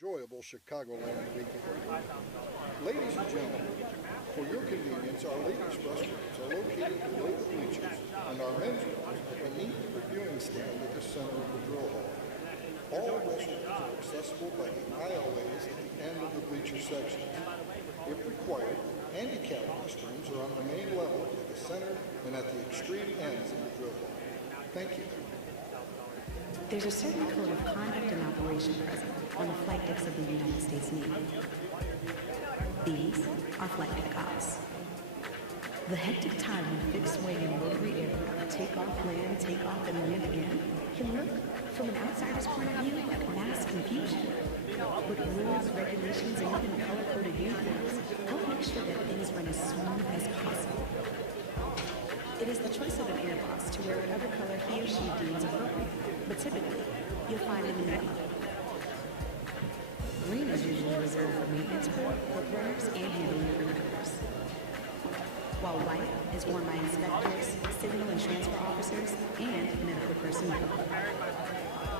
enjoyable Chicagoland weekend. Ladies and gentlemen, for your convenience, our ladies' restrooms are located below the bleachers, and our men's rooms are beneath the viewing stand at the center of the drill hall. All restrooms are accessible by the aisleways at the end of the bleacher sections. If required, handicap restrooms are on the main level at the center and at the extreme ends of the drill hall. Thank you. There's a certain code of conduct and operation present on the flight decks of the United States Navy. These are flight deck ops. The hectic time of fixed-wing and rotary aircraft take off, and land again can look, from an outsider's point of view, like mass confusion. But rules, regulations, and even color-coded uniforms help make sure that things run as smooth as possible. It is the choice of an air boss to wear whatever color he or she deems appropriate, but typically, you'll find it in yellow. Green is usually reserved for maintenance crew, hookrunners, and handling crew members. While white is worn by inspectors, signal and transfer officers, and medical personnel.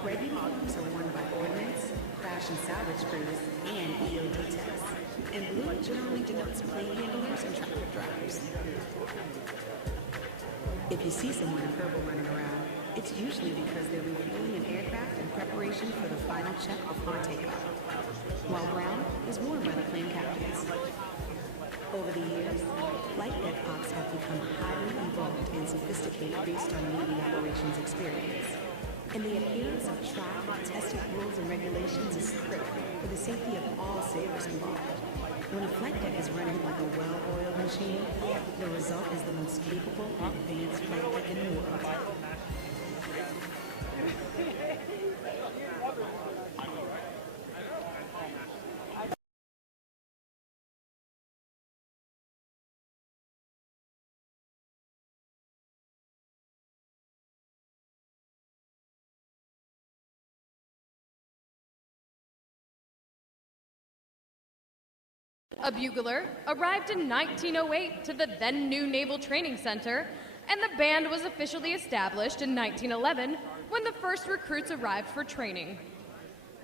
Red uniforms are worn by ordnance, crash and salvage crews, and EOD techs. And blue generally denotes plane handlers and traffic drivers. If you see someone in purple running around, it's usually because they're refueling an aircraft in preparation for the final check before takeoff, while brown is worn by the plane captains. Over the years, flight deck ops have become highly evolved and sophisticated based on Navy operations experience. And the adherence of tried and tested rules and regulations is critical for the safety of all sailors involved. When a flight deck is running like a well-oiled machine, the result is the most capable and advanced flight deck in the world. A bugler arrived in 1908 to the then new Naval Training Center, and the band was officially established in 1911 when the first recruits arrived for training.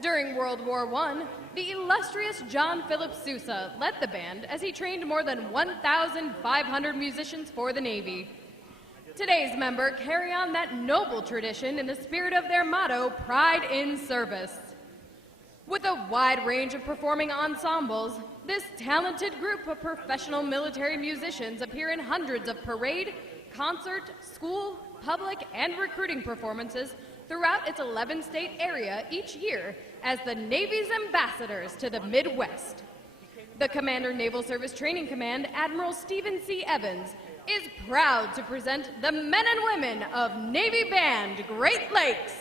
During World War I, the illustrious John Philip Sousa led the band as he trained more than 1,500 musicians for the Navy. Today's members carry on that noble tradition in the spirit of their motto, Pride in Service. With a wide range of performing ensembles, this talented group of professional military musicians appear in hundreds of parade, concert, school, public, and recruiting performances throughout its 11-state area each year as the Navy's ambassadors to the Midwest. The Commander Naval Service Training Command, Admiral Stephen C. Evans, is proud to present the men and women of Navy Band Great Lakes.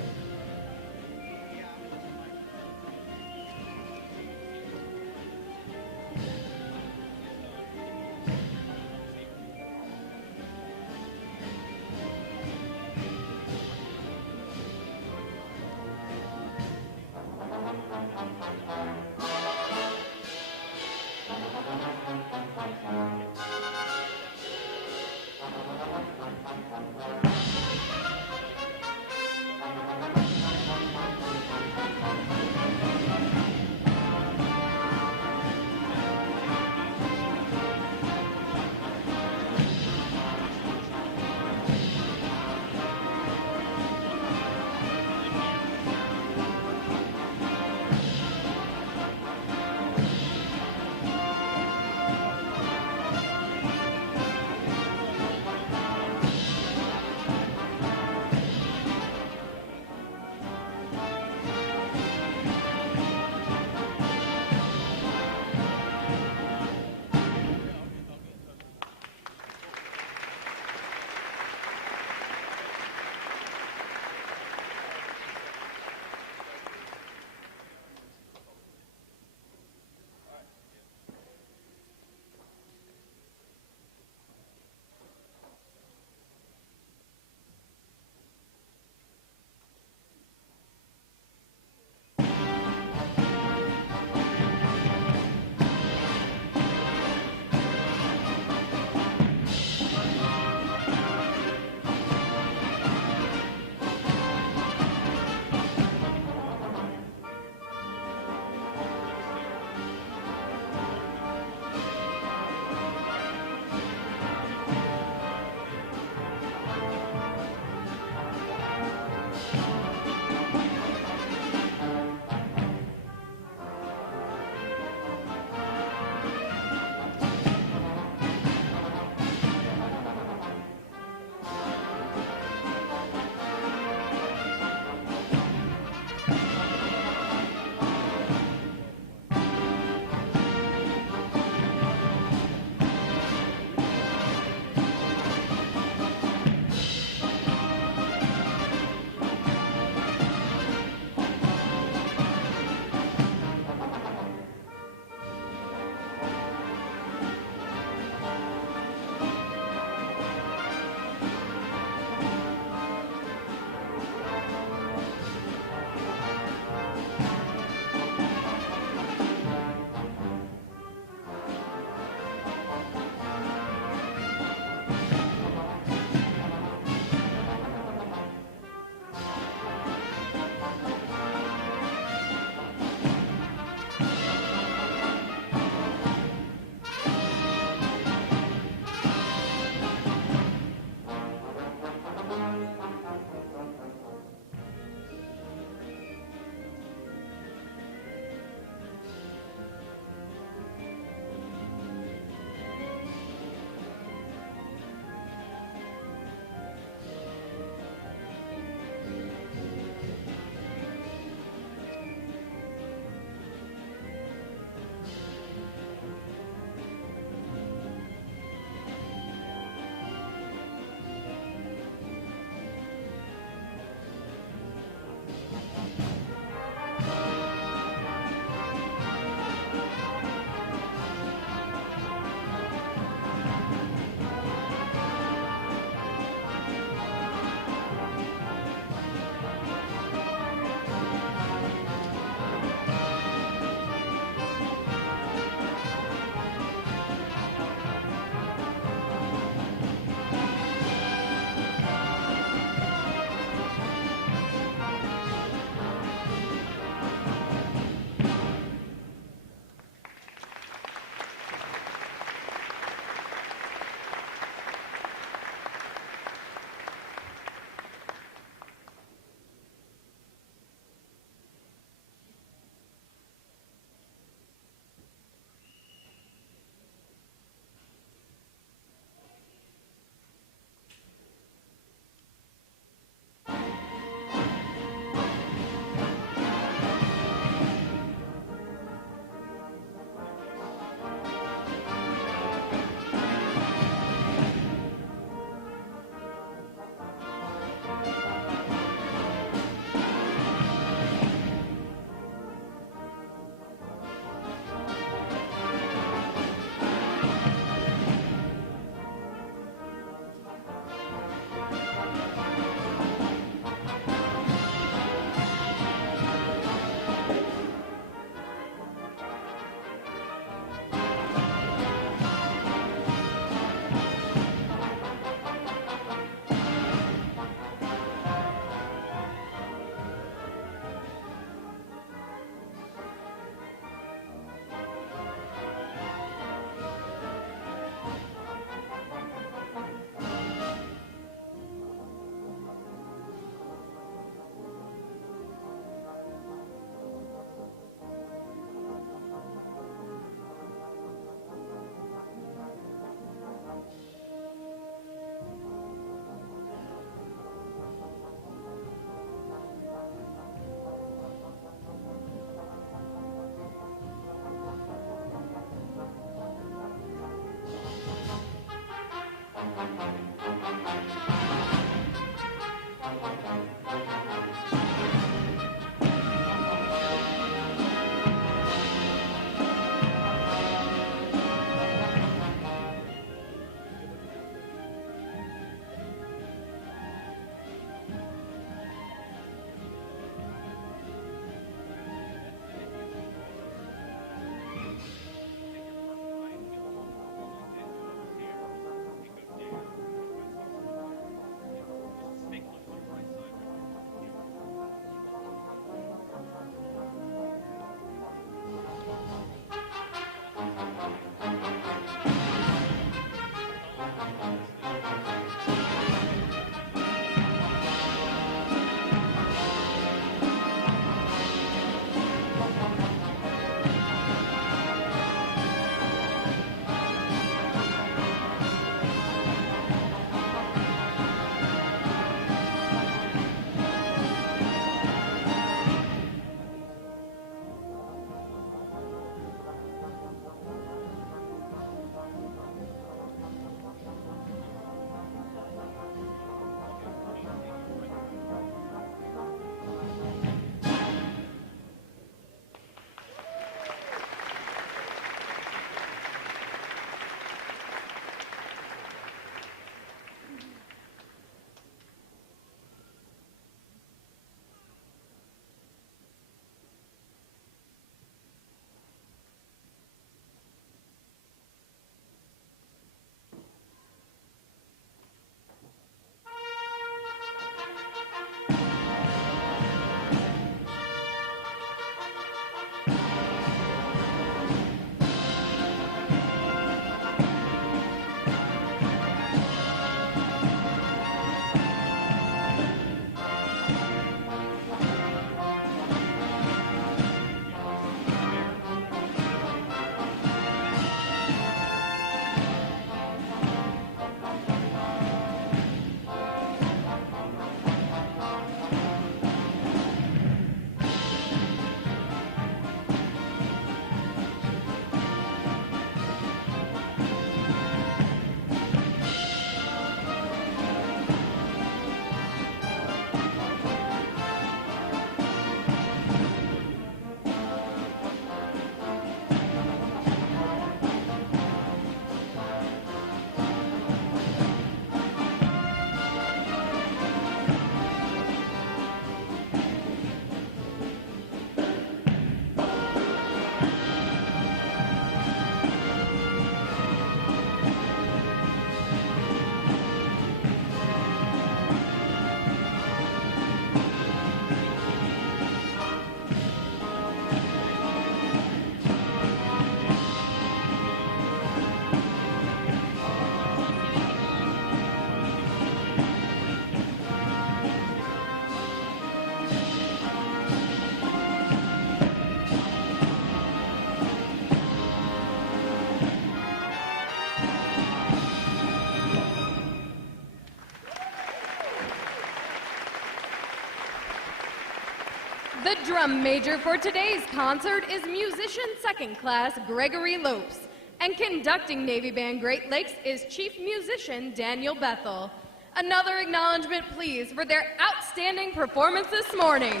drum major for today's concert is musician second class Gregory Lopes, and conducting Navy Band Great Lakes is chief musician Daniel Bethel. Another acknowledgement, please, for their outstanding performance this morning.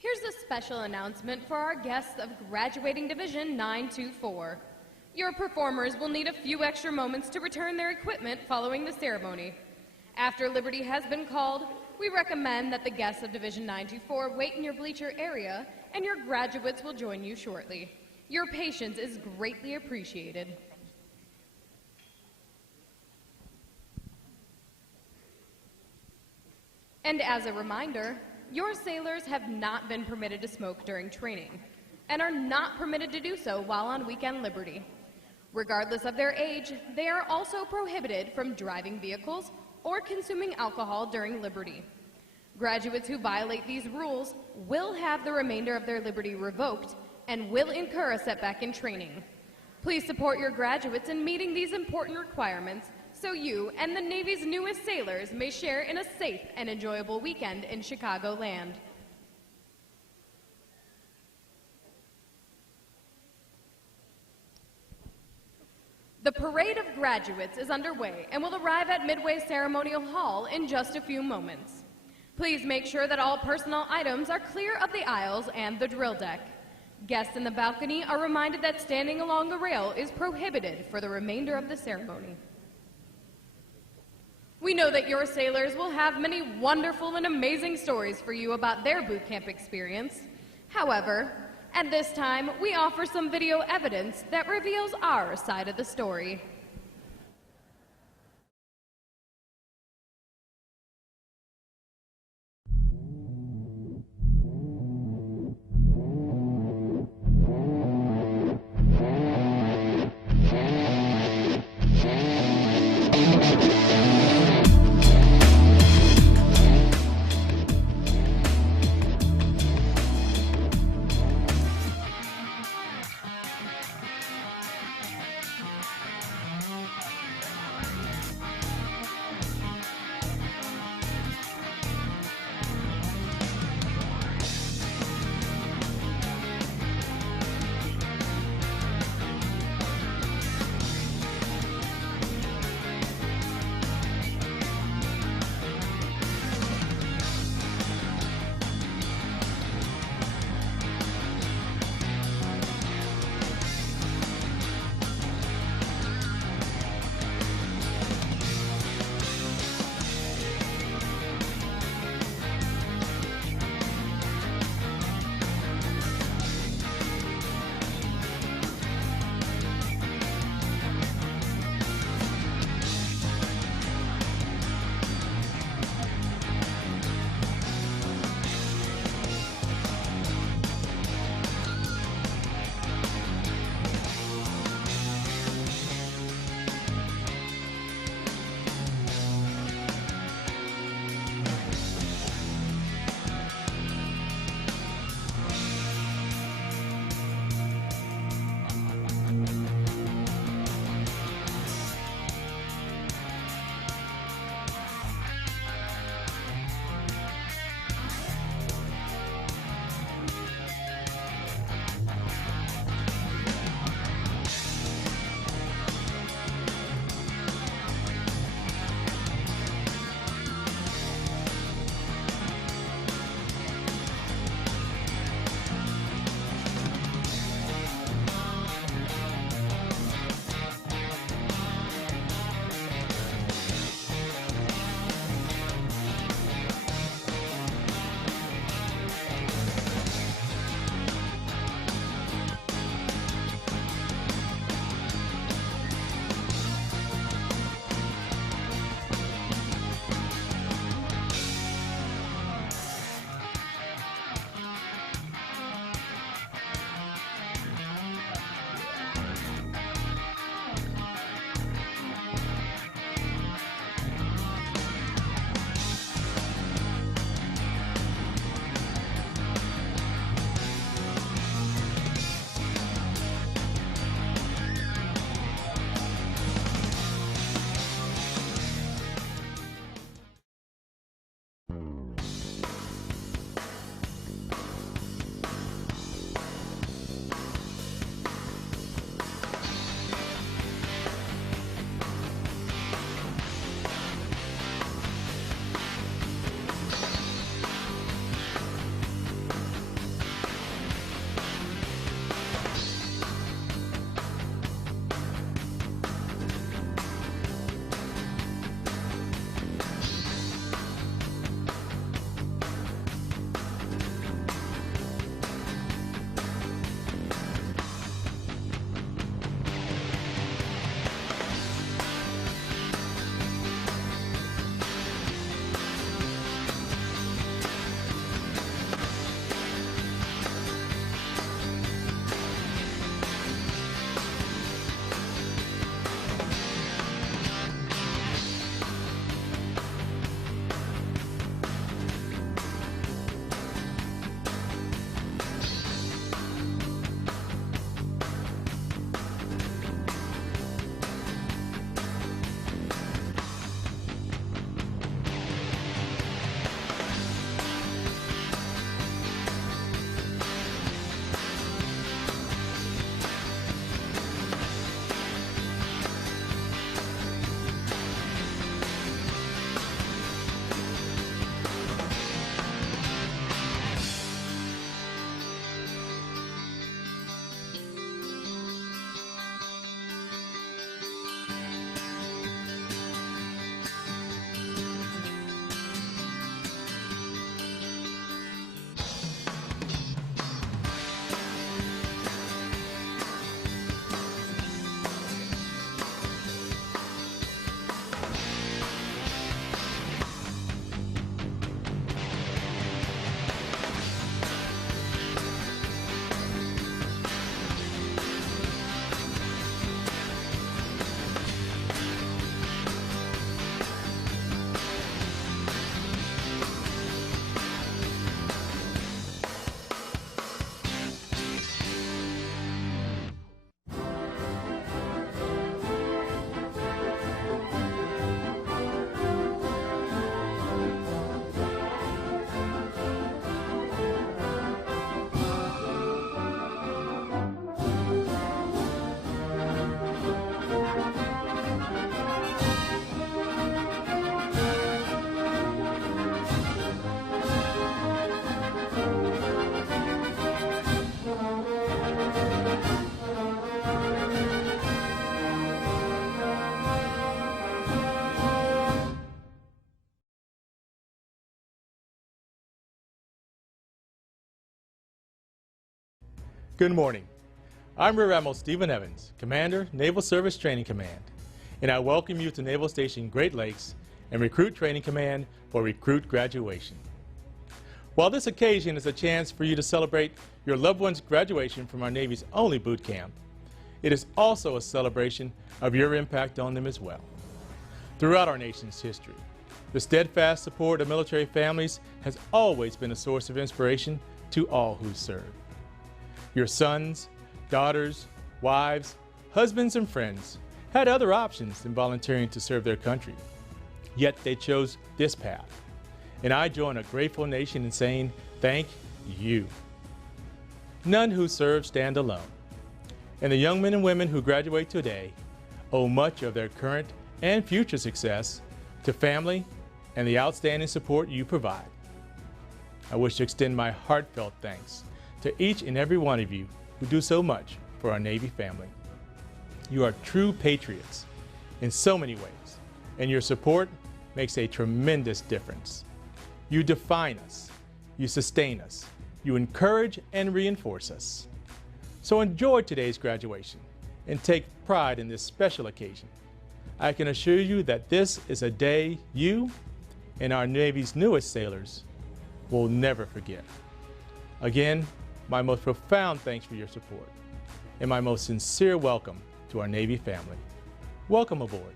Here's a special announcement for our guests of graduating Division 924. Your performers will need a few extra moments to return their equipment following the ceremony. After Liberty has been called, we recommend that the guests of Division 924 wait in your bleacher area, and your graduates will join you shortly. Your patience is greatly appreciated. And as a reminder, your sailors have not been permitted to smoke during training and are not permitted to do so while on weekend liberty. Regardless of their age, they are also prohibited from driving vehicles or consuming alcohol during liberty. Graduates who violate these rules will have the remainder of their liberty revoked and will incur a setback in training. Please support your graduates in meeting these important requirements so you and the Navy's newest sailors may share in a safe and enjoyable weekend in Chicagoland. The Parade of Graduates is underway and will arrive at Midway Ceremonial Hall in just a few moments. Please make sure that all personal items are clear of the aisles and the drill deck. Guests in the balcony are reminded that standing along the rail is prohibited for the remainder of the ceremony. We know that your sailors will have many wonderful and amazing stories for you about their boot camp experience. However, at this time, we offer some video evidence that reveals our side of the story. Good morning. I'm Rear Admiral Stephen Evans, Commander, Naval Service Training Command, and I welcome you to Naval Station Great Lakes and Recruit Training Command for Recruit Graduation. While this occasion is a chance for you to celebrate your loved one's graduation from our Navy's only boot camp, it is also a celebration of your impact on them as well. Throughout our nation's history, the steadfast support of military families has always been a source of inspiration to all who serve. Your sons, daughters, wives, husbands, and friends had other options than volunteering to serve their country, yet they chose this path. And I join a grateful nation in saying thank you. None who serve stand alone, and the young men and women who graduate today owe much of their current and future success to family and the outstanding support you provide. I wish to extend my heartfelt thanks to each and every one of you who do so much for our Navy family. You are true patriots in so many ways, and your support makes a tremendous difference. You define us, you sustain us, you encourage and reinforce us. So enjoy today's graduation and take pride in this special occasion. I can assure you that this is a day you and our Navy's newest sailors will never forget. Again, my most profound thanks for your support and my most sincere welcome to our Navy family. Welcome aboard.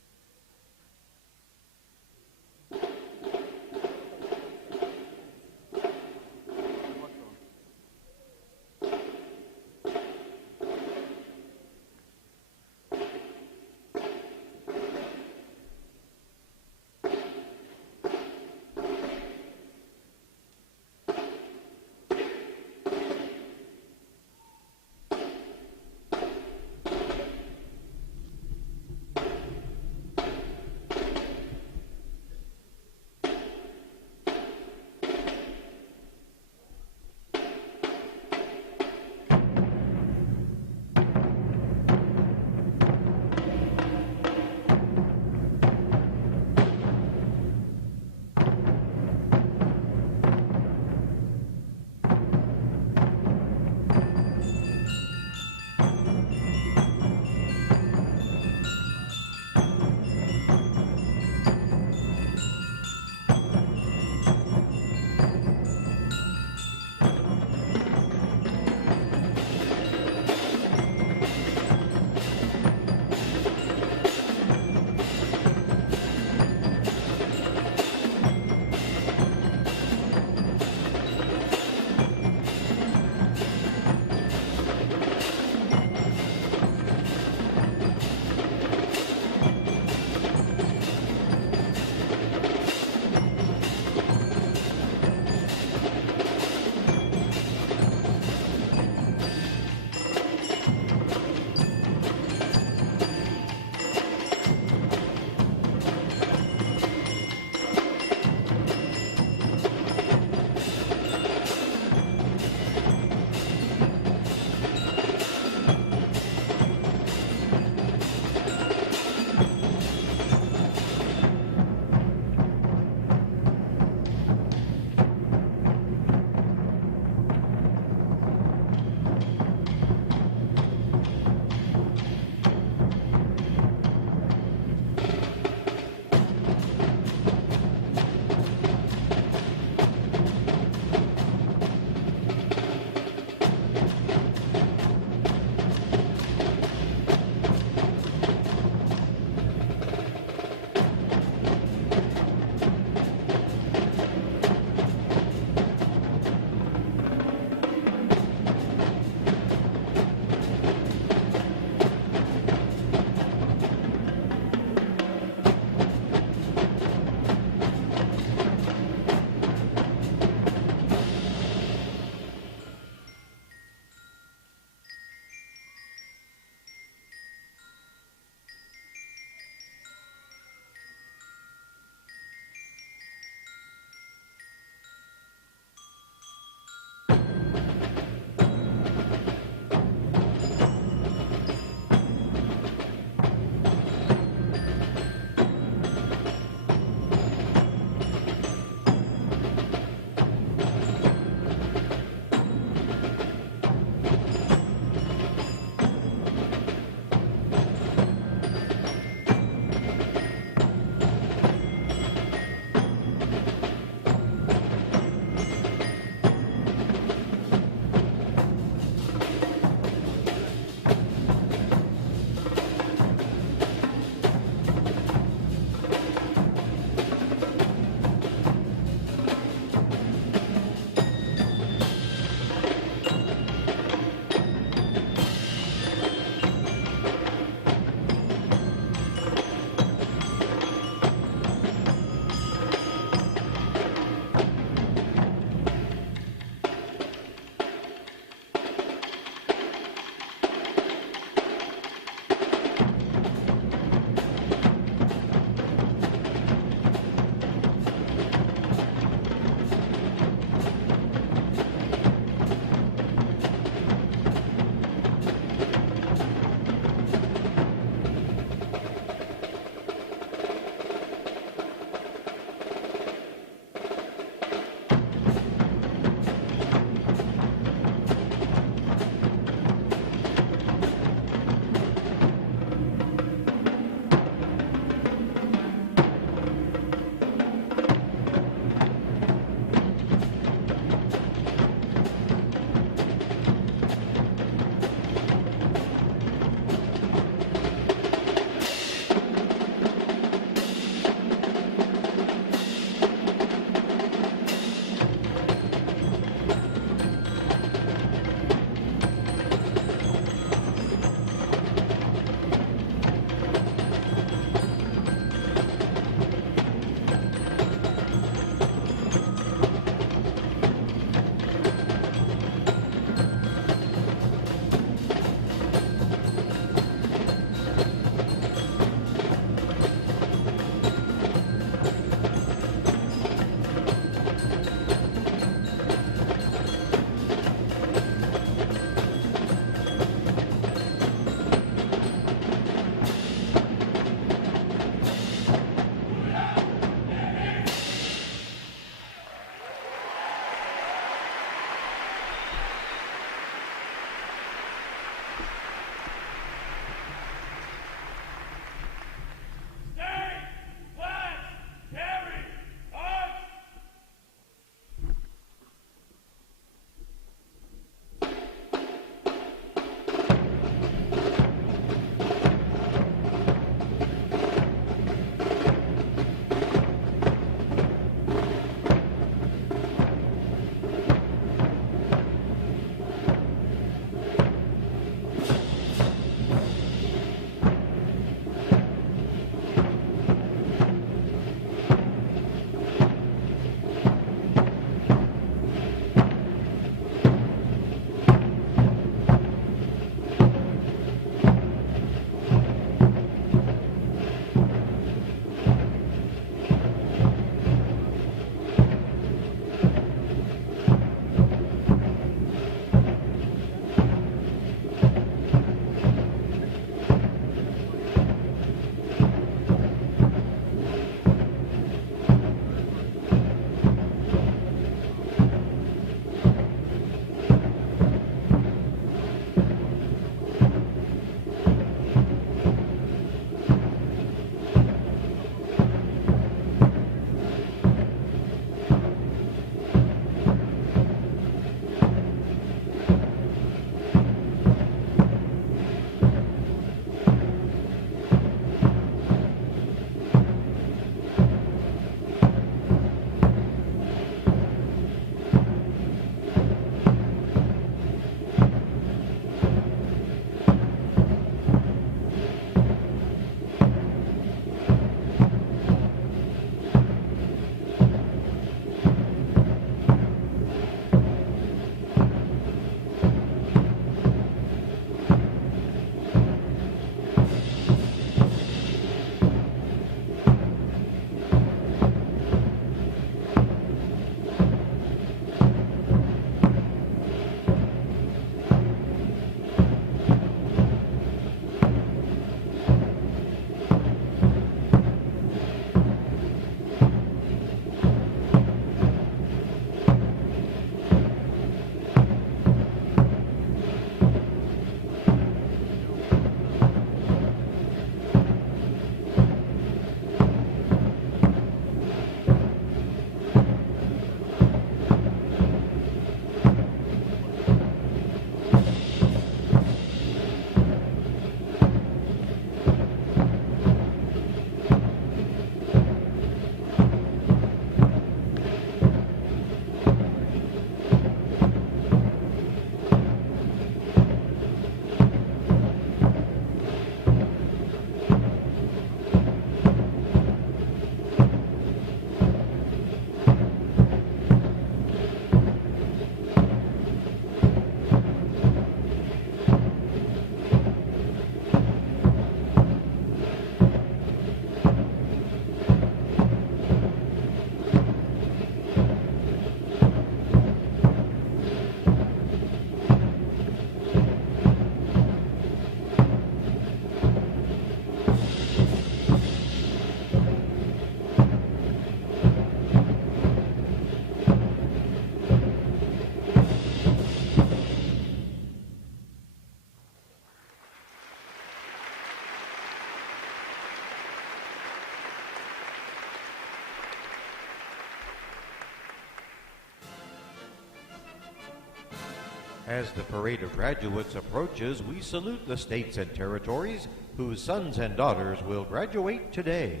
As the parade of graduates approaches, we salute the states and territories whose sons and daughters will graduate today.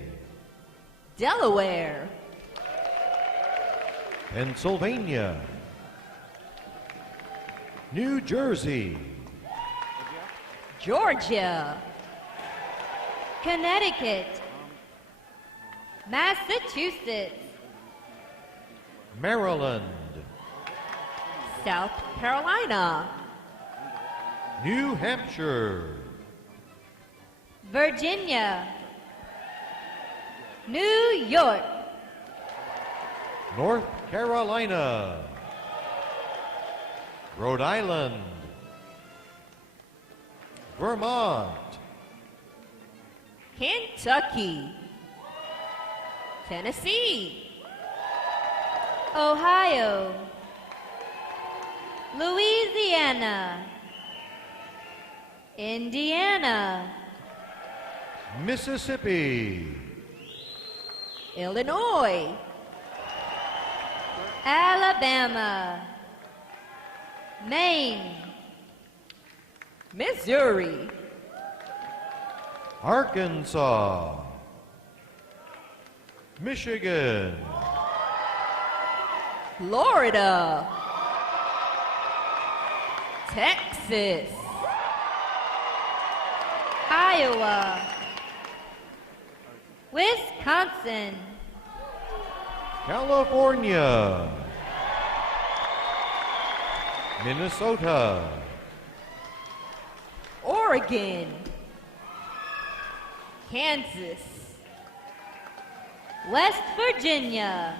Delaware, Pennsylvania, New Jersey, Georgia, Connecticut, Massachusetts, Maryland, South Carolina, New Hampshire, Virginia, New York, North Carolina, Rhode Island, Vermont, Kentucky, Tennessee, Ohio, Louisiana, Indiana, Mississippi, Illinois, Alabama, Maine, Missouri, Arkansas, Michigan, Florida, Texas, Iowa, Wisconsin, California, Minnesota, Oregon, Kansas, West Virginia,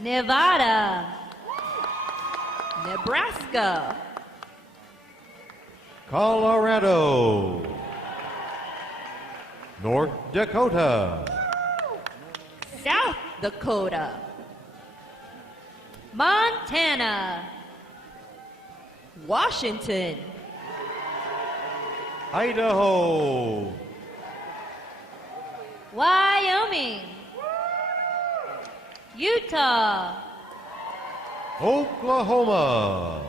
Nevada, Nebraska, Colorado, North Dakota, South Dakota, Montana, Washington, Idaho, Wyoming, Utah, Oklahoma,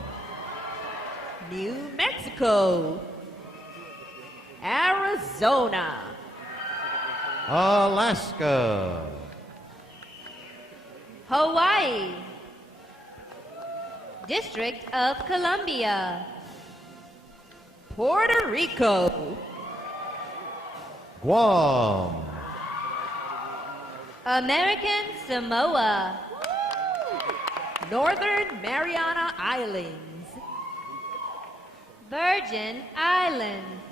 New Mexico, Arizona, Alaska, Hawaii, District of Columbia, Puerto Rico, Guam, American Samoa, Northern Mariana Islands, Virgin Islands,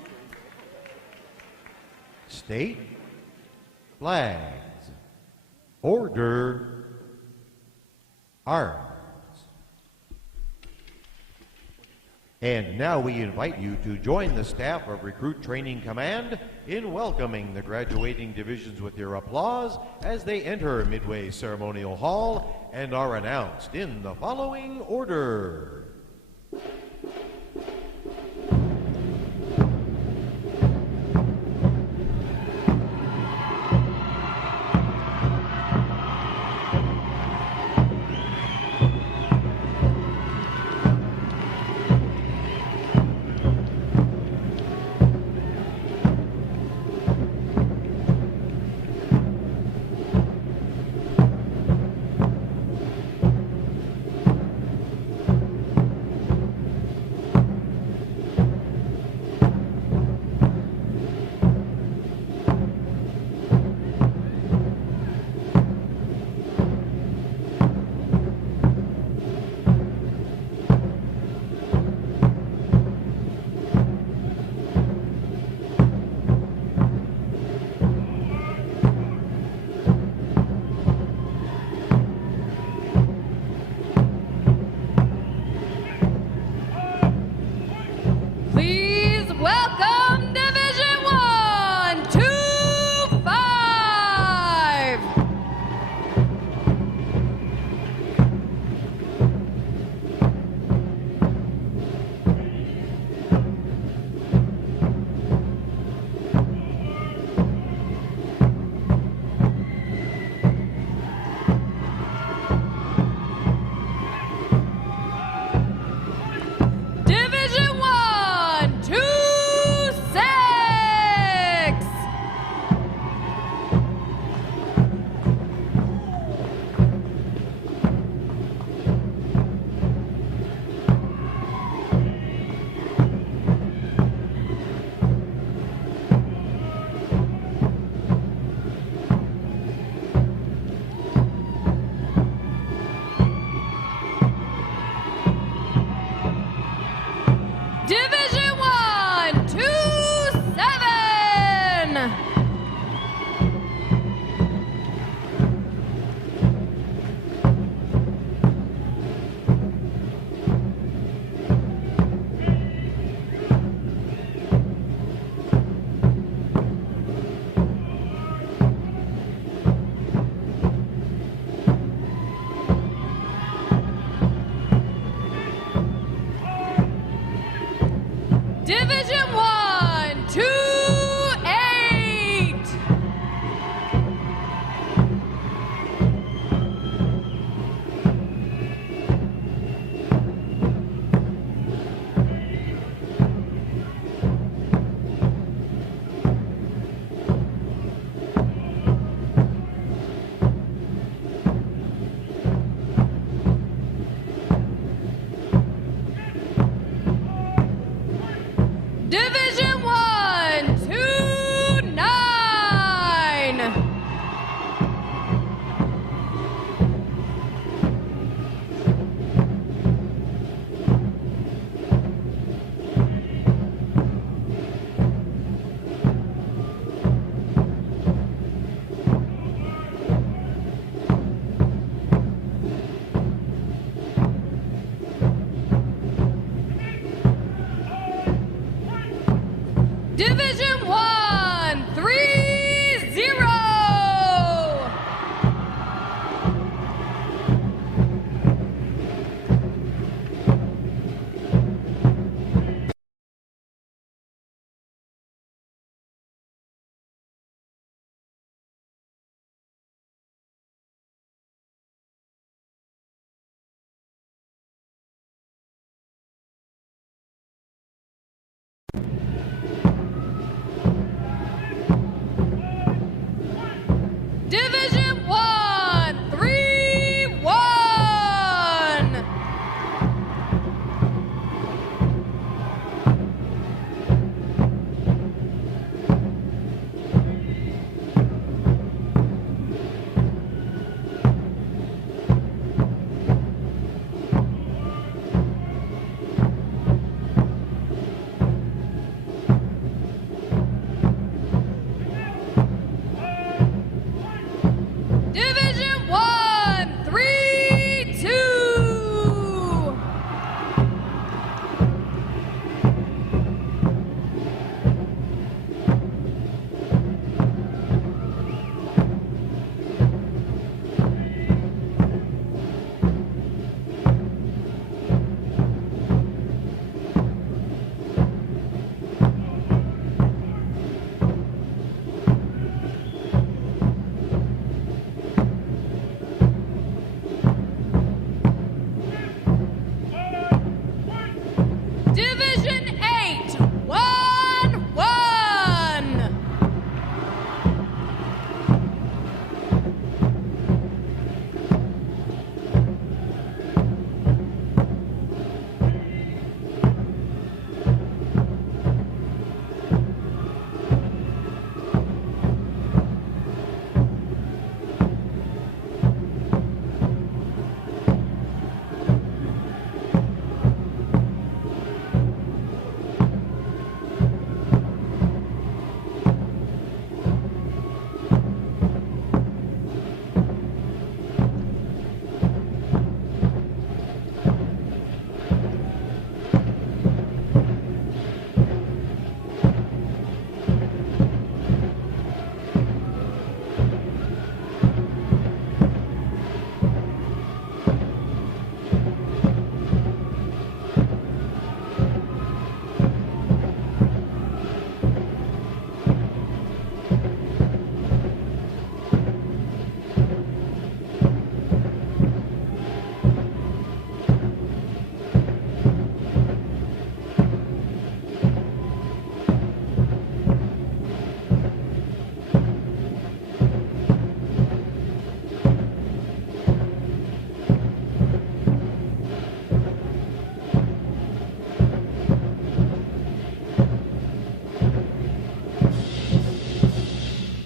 state flags, order, arms. And now we invite you to join the staff of Recruit Training Command in welcoming the graduating divisions with your applause as they enter Midway Ceremonial Hall and are announced in the following order.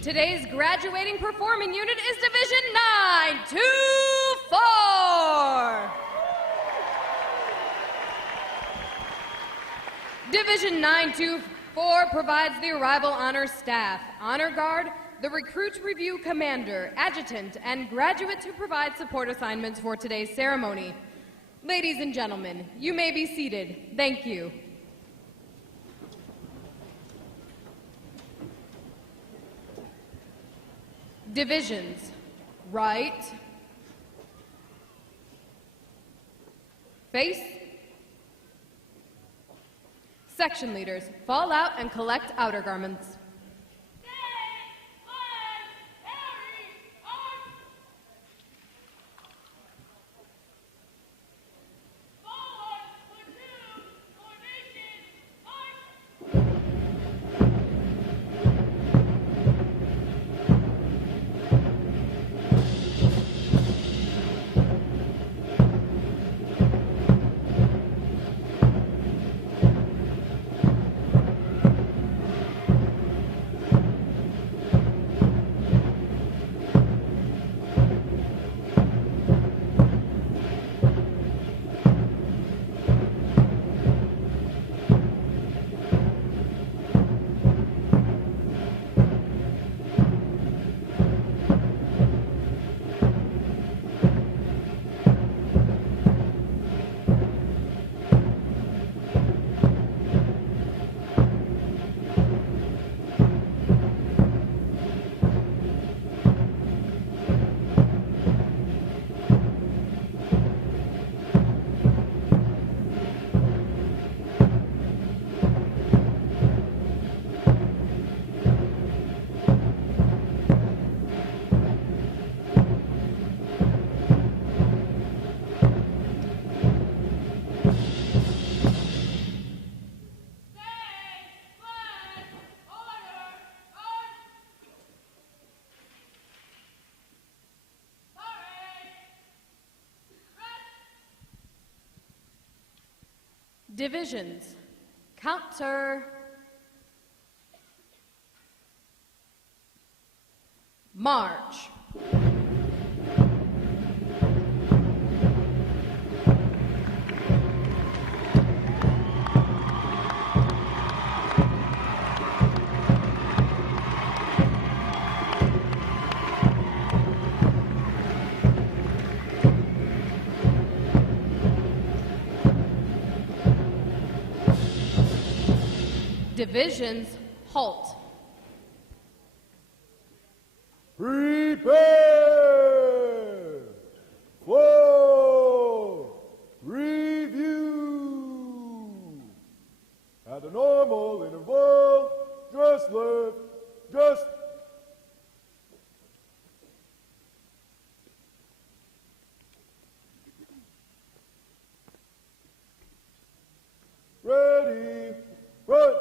Today's graduating performing unit is Division 924. Division 924 provides the arrival honor staff, honor guard, the recruit review commander, adjutant, and graduates who provide support assignments for today's ceremony. Ladies and gentlemen, you may be seated. Thank you. Divisions, right, face. Section leaders, fall out and collect outer garments. Divisions, counter, march. Divisions, halt. Prepare for review. At a normal interval, just left, just. Ready, front,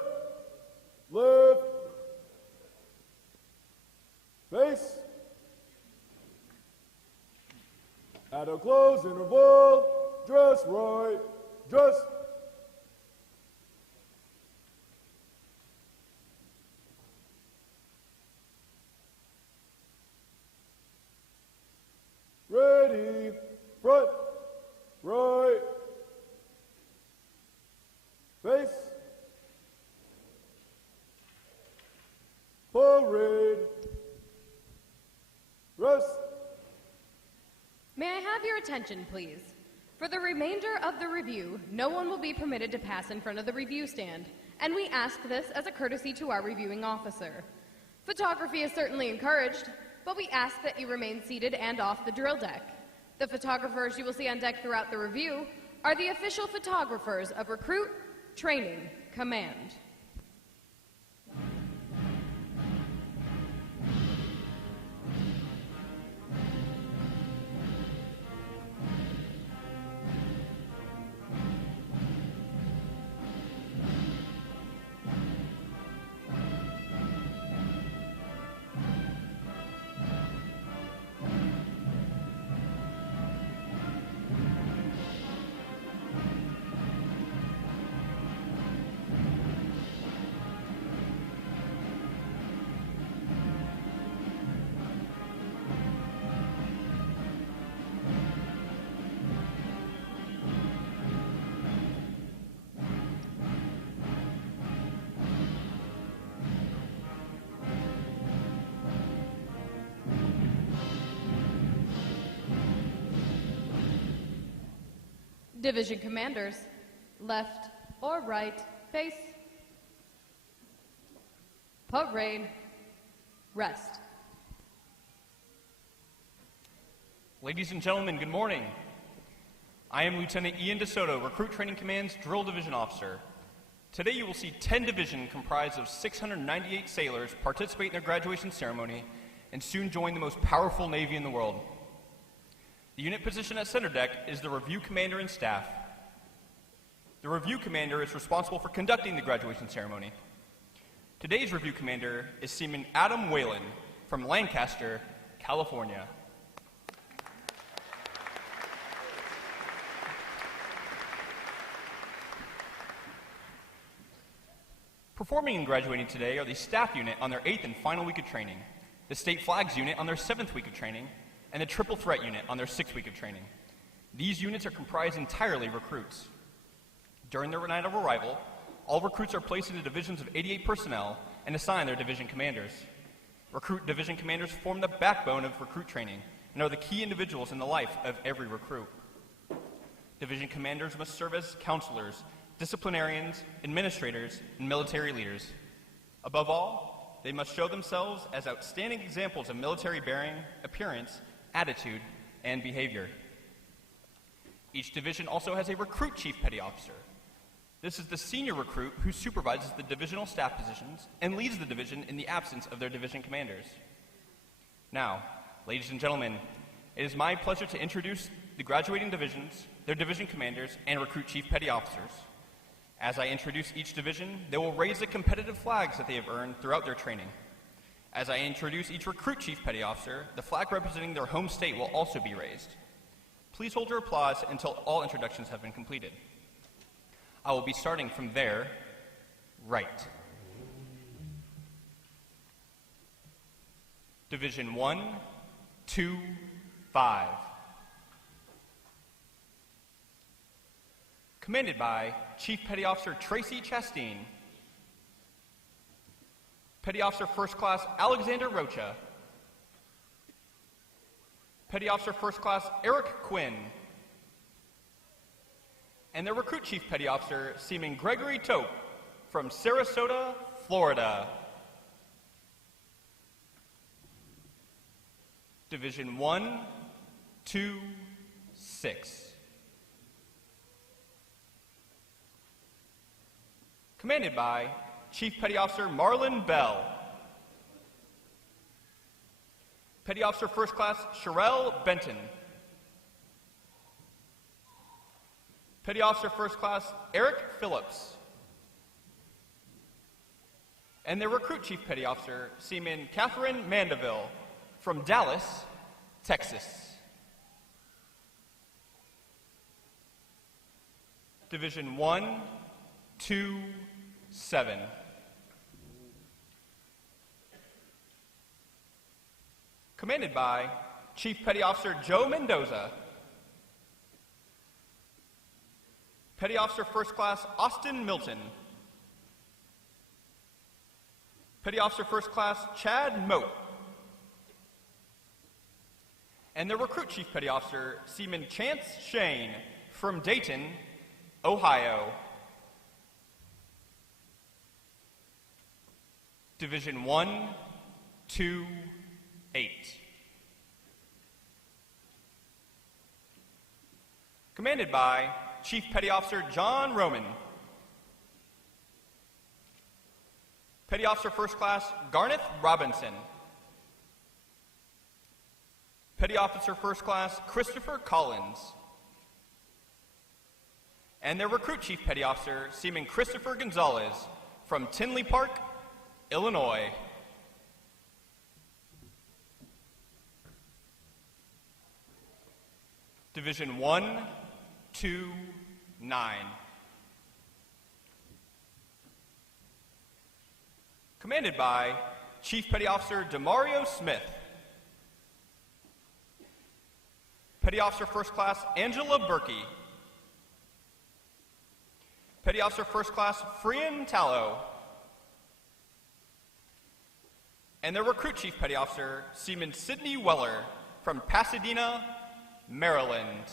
left, face. At a close interval, just right, just. Ready, front, right, face. Parade. Rest. May I have your attention, please? For the remainder of the review, no one will be permitted to pass in front of the review stand, and we ask this as a courtesy to our reviewing officer. Photography is certainly encouraged, but we ask that you remain seated and off the drill deck. The photographers you will see on deck throughout the review are the official photographers of Recruit Training Command. Division commanders, left or right, face. Parade, rest. Ladies and gentlemen, good morning. I am Lieutenant Ian DeSoto, Recruit Training Command's Drill Division Officer. Today you will see 10 divisions comprised of 698 sailors participate in their graduation ceremony and soon join the most powerful Navy in the world. The unit position at center deck is the Review Commander and staff. The Review Commander is responsible for conducting the graduation ceremony. Today's Review Commander is Seaman Adam Whalen from Lancaster, California. Performing and graduating today are the Staff Unit on their 8th and final week of training, the State Flags Unit on their 7th week of training, and the Triple Threat Unit on their 6th week of training. These units are comprised entirely of recruits. During their night of arrival, all recruits are placed into divisions of 88 personnel and assigned their division commanders. Recruit division commanders form the backbone of recruit training and are the key individuals in the life of every recruit. Division commanders must serve as counselors, disciplinarians, administrators, and military leaders. Above all, they must show themselves as outstanding examples of military bearing, appearance, attitude, and behavior. Each division also has a recruit chief petty officer. This is the senior recruit who supervises the divisional staff positions and leads the division in the absence of their division commanders. Now, ladies and gentlemen, it is my pleasure to introduce the graduating divisions, their division commanders, and recruit chief petty officers. As I introduce each division, they will raise the competitive flags that they have earned throughout their training. As I introduce each recruit chief petty officer, the flag representing their home state will also be raised. Please hold your applause until all introductions have been completed. I will be starting from their right. Division 1, 2, 5. Commanded by Chief Petty Officer Tracy Chasteen, Petty Officer First Class Alexander Rocha, Petty Officer First Class Eric Quinn, and their Recruit Chief Petty Officer Seaman Gregory Tope from Sarasota, Florida. Division 1, 2, 6. Commanded by Chief Petty Officer Marlon Bell, Petty Officer First Class Sherelle Benton, Petty Officer First Class Eric Phillips, and their Recruit Chief Petty Officer Seaman Catherine Mandeville from Dallas, Texas. Division 1, 2, 7. Commanded by Chief Petty Officer Joe Mendoza, Petty Officer First Class Austin Milton, Petty Officer First Class Chad Moat, and their Recruit Chief Petty Officer Seaman Chance Shane from Dayton, Ohio. Division 1, 2, 8. Commanded by Chief Petty Officer John Roman, Petty Officer First Class Garneth Robinson, Petty Officer First Class Christopher Collins, and their Recruit Chief Petty Officer Seaman Christopher Gonzalez from Tinley Park, Illinois. Division 1, 2, 9. Commanded by Chief Petty Officer Demario Smith, Petty Officer First Class Angela Berkey, Petty Officer First Class Frian Tallow, and their Recruit Chief Petty Officer, Seaman Sidney Weller from Pasadena, Maryland.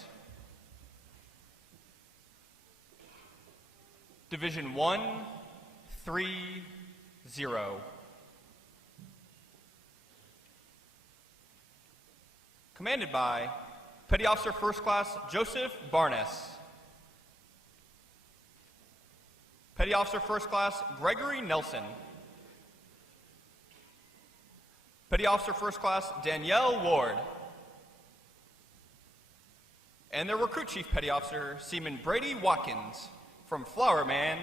Division 1, 3, 0. Commanded by Petty Officer First Class Joseph Barnes. Petty Officer First Class Gregory Nelson. Petty Officer First Class Danielle Ward. And their Recruit Chief Petty Officer Seaman Brady Watkins from Flower Man,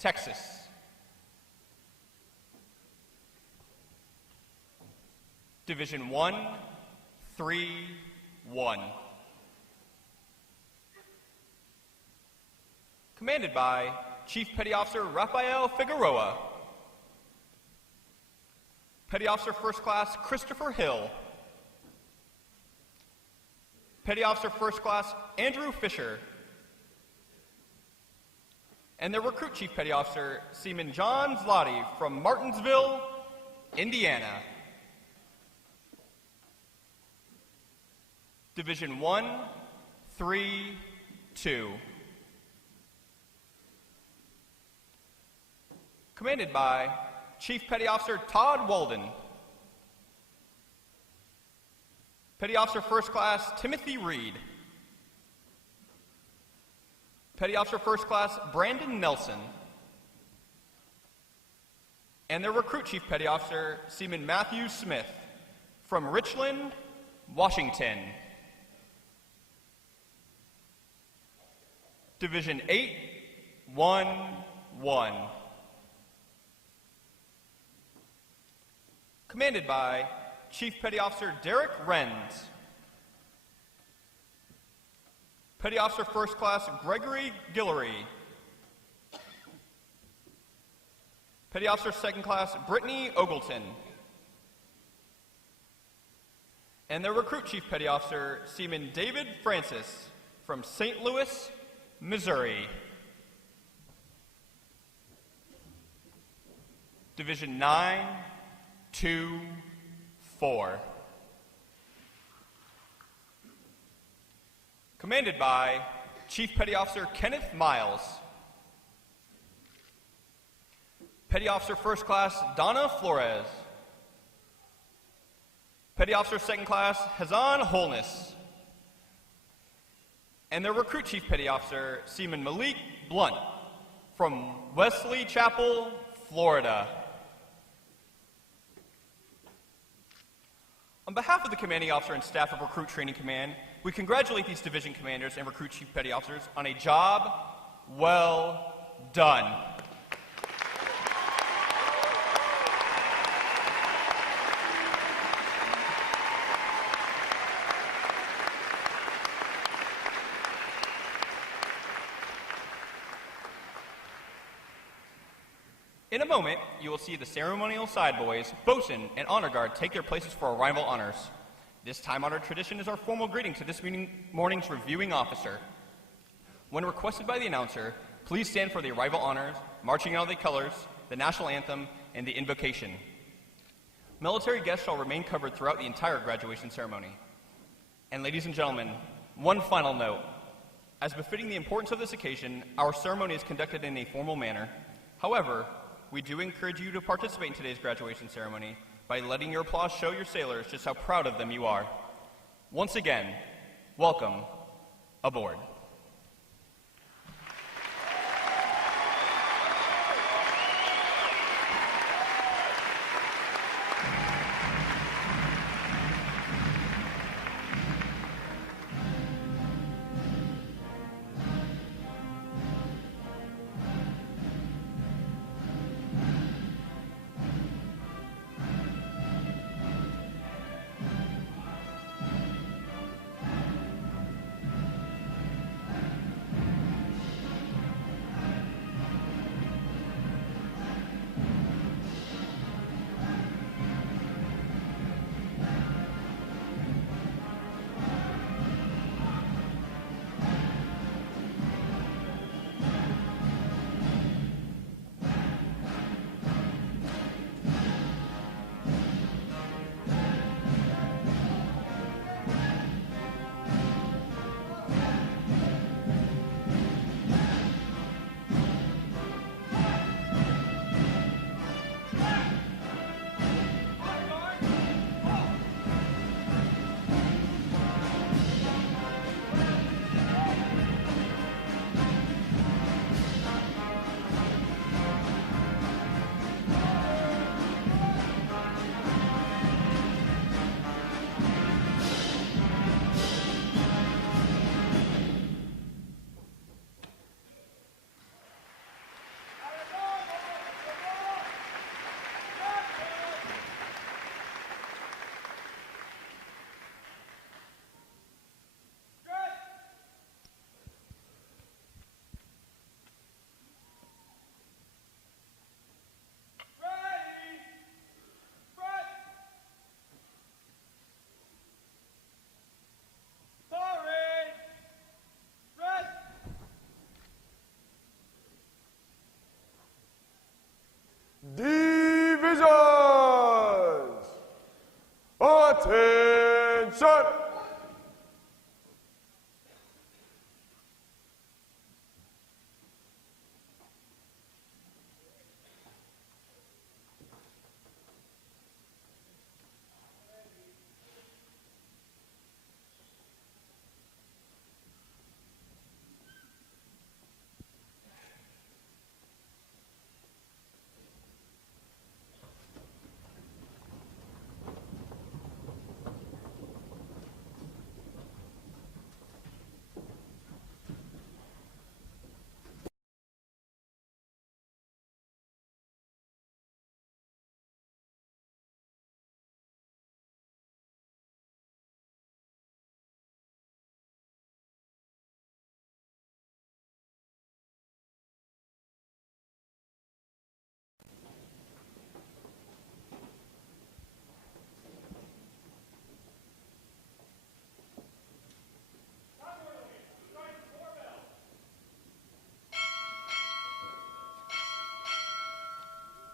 Texas. Division 1, 3, 1. Commanded by Chief Petty Officer Rafael Figueroa. Petty Officer First Class Christopher Hill. Petty Officer First Class Andrew Fisher. And their Recruit Chief Petty Officer Seaman John Zloty from Martinsville, Indiana. Division 1, 3, 2. Commanded by Chief Petty Officer Todd Walden. Petty Officer First Class Timothy Reed. Petty Officer First Class Brandon Nelson. And their Recruit Chief Petty Officer Seaman Matthew Smith from Richland, Washington. Division 8, 1, 1. Commanded by Chief Petty Officer Derek Renz. Petty Officer First Class Gregory Guillory. Petty Officer Second Class Brittany Ogleton. And their Recruit Chief Petty Officer Seaman David Francis from St. Louis, Missouri. Division 9, 2, 4. Commanded by Chief Petty Officer Kenneth Miles. Petty Officer First Class Donna Flores. Petty Officer Second Class Hazan Holness. And their Recruit Chief Petty Officer Seaman Malik Blunt from Wesley Chapel, Florida. On behalf of the Commanding Officer and staff of Recruit Training Command, we congratulate these division commanders and Recruit Chief Petty Officers on a job well done. In a moment, you will see the ceremonial side boys, bosun, and honor guard take their places for arrival honors. This time-honored tradition is our formal greeting to this morning's reviewing officer. When requested by the announcer, please stand for the arrival honors, marching out of the colors, the national anthem, and the invocation. Military guests shall remain covered throughout the entire graduation ceremony. And ladies and gentlemen, one final note. As befitting the importance of this occasion, our ceremony is conducted in a formal manner. However, we do encourage you to participate in today's graduation ceremony by letting your applause show your sailors just how proud of them you are. Once again, welcome aboard. Attention!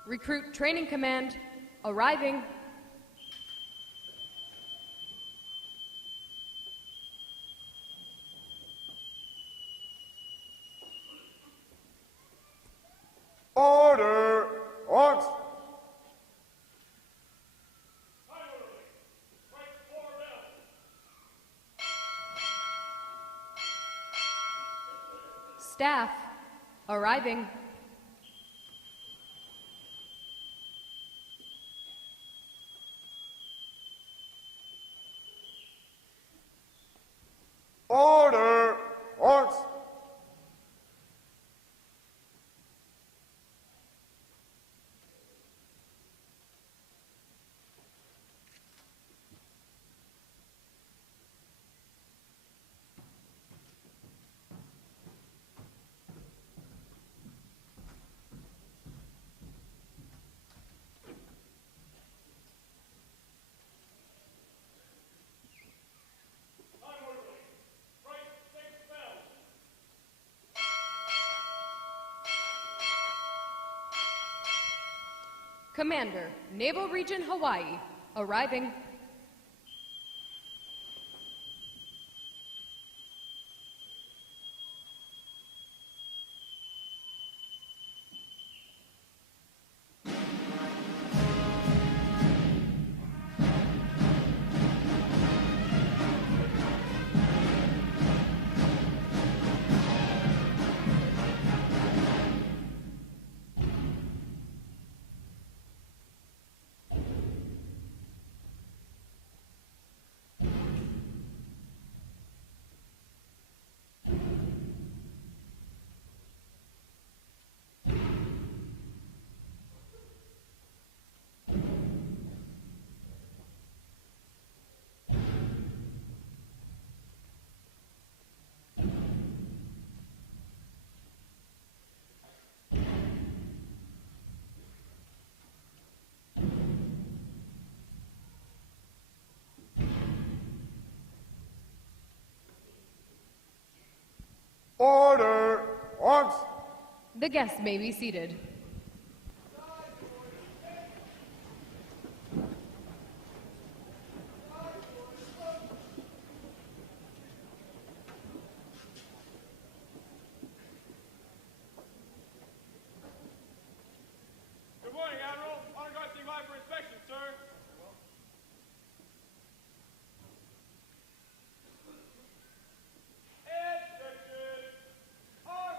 Recruit Training Command arriving. Order! Arms! Staff arriving. Order! Arms! Commander, Naval Region Hawaii, arriving. Order! Arms! The guests may be seated. Good morning, Admiral. Honor Guard team live for inspection, sir. Inspection! Arms!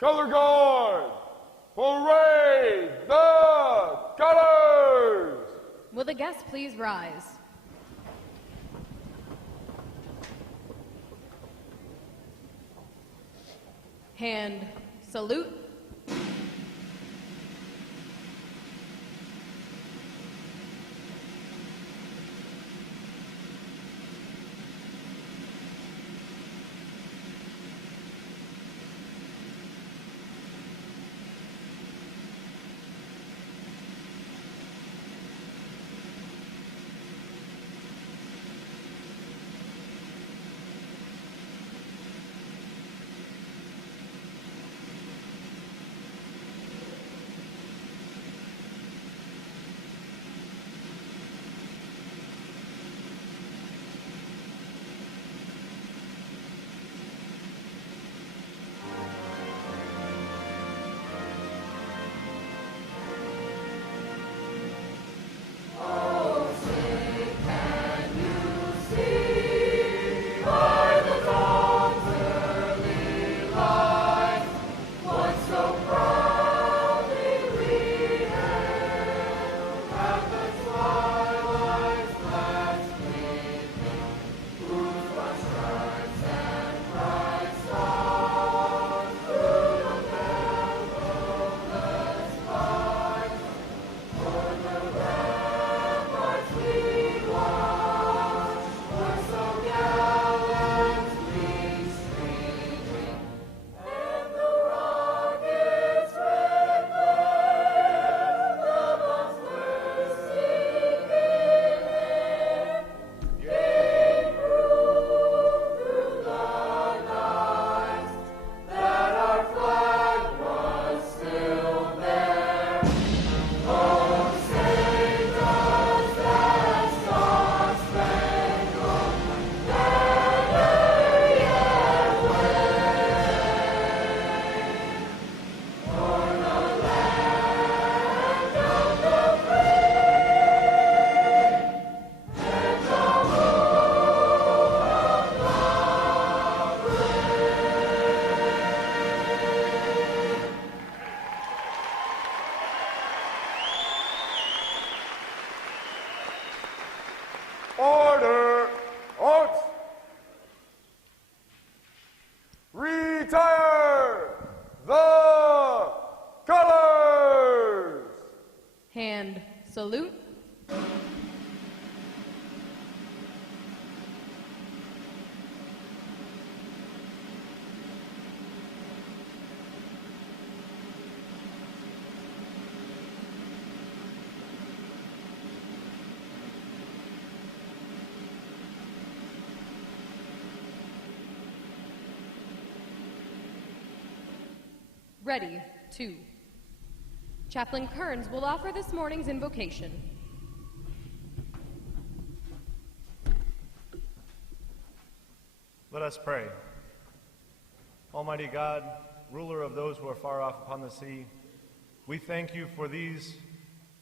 Color guard, parade the colors! Will the guests please rise? Hand salute. Order! Halt! Retire the colors! Hand salute. Ready, 2. Chaplain Kearns will offer this morning's invocation. Let us pray. Almighty God, ruler of those who are far off upon the sea, we thank you for these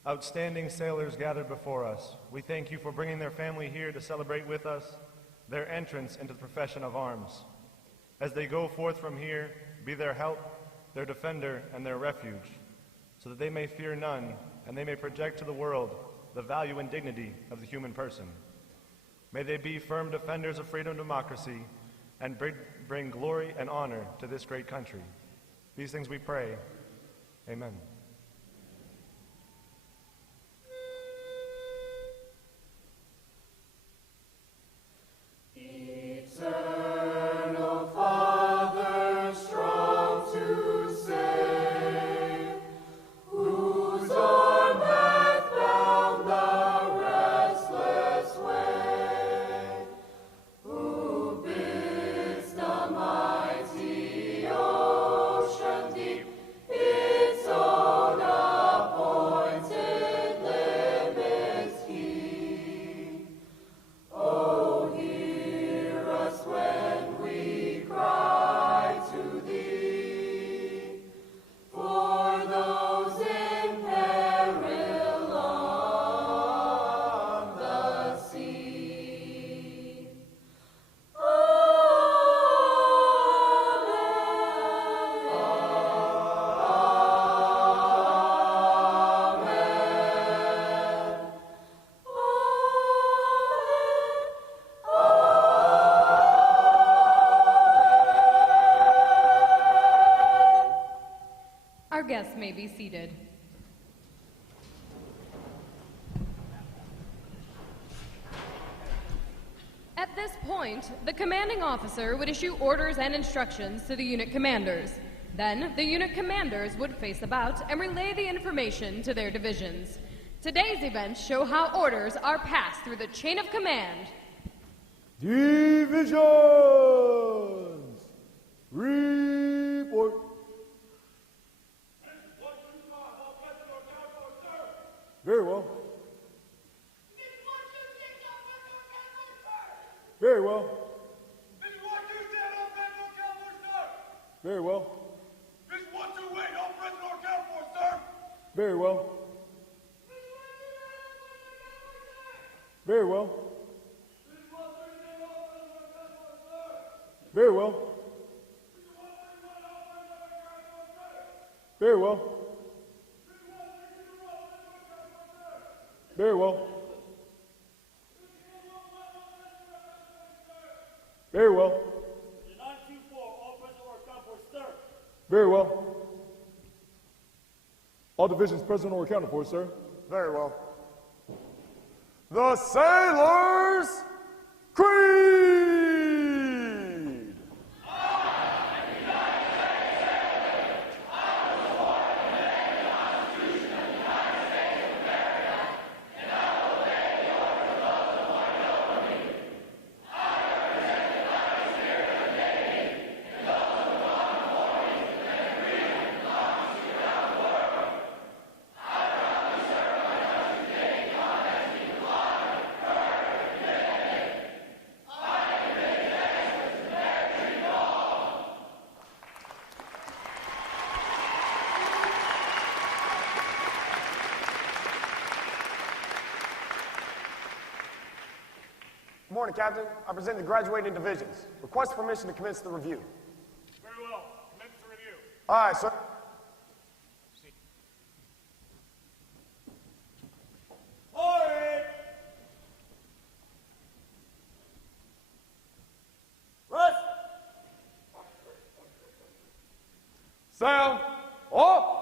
outstanding sailors gathered before us. We thank you for bringing their family here to celebrate with us their entrance into the profession of arms. As they go forth from here, be their help, their defender, and their refuge, so that they may fear none, and they may project to the world the value and dignity of the human person. May they be firm defenders of freedom and democracy, and bring glory and honor to this great country. These things we pray. Amen. Eternal Father, strong to save, whose arm hath bound the restless wave, who bids the mighty ocean deep its own guests may be seated. At this point, the commanding officer would issue orders and instructions to the unit commanders. Then, the unit commanders would face about and relay the information to their divisions. Today's events show how orders are passed through the chain of command. Divisions! Report. Very well. Very well. Very well. Very well. Very well. Very well. Very well. Very well. Very well. Very well. All divisions present or accounted for, sir. Very well. The Sailors Creed! Good morning, Captain. I present the graduating divisions. Request permission to commence the review. Very well. Commence the review. All right, sir. Morning! Rest! Sound off!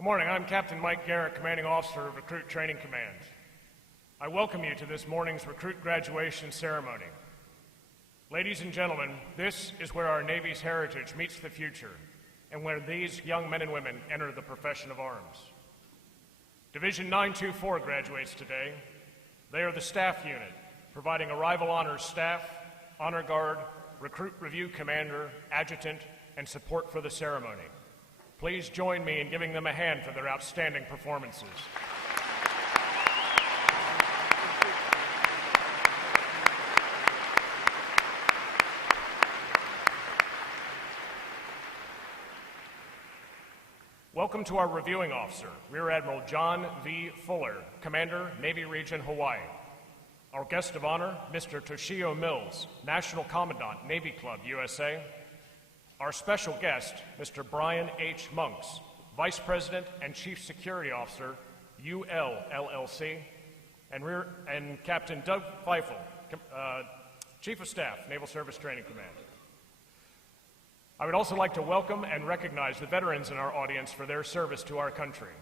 Good morning. I'm Captain Mike Garrett, Commanding Officer of Recruit Training Command. I welcome you to this morning's recruit graduation ceremony. Ladies and gentlemen, this is where our Navy's heritage meets the future and where these young men and women enter the profession of arms. Division 924 graduates today. They are the staff unit, providing arrival honors staff, honor guard, recruit review commander, adjutant, and support for the ceremony. Please join me in giving them a hand for their outstanding performances. Welcome to our reviewing officer, Rear Admiral John V. Fuller, Commander, Navy Region, Hawaii. Our guest of honor, Mr. Toshio Mills, National Commandant, Navy Club, USA. Our special guest, Mr. Brian H. Monks, Vice President and Chief Security Officer, UL LLC, and Captain Doug Feifel, Chief of Staff, Naval Service Training Command. I would also like to welcome and recognize the veterans in our audience for their service to our country.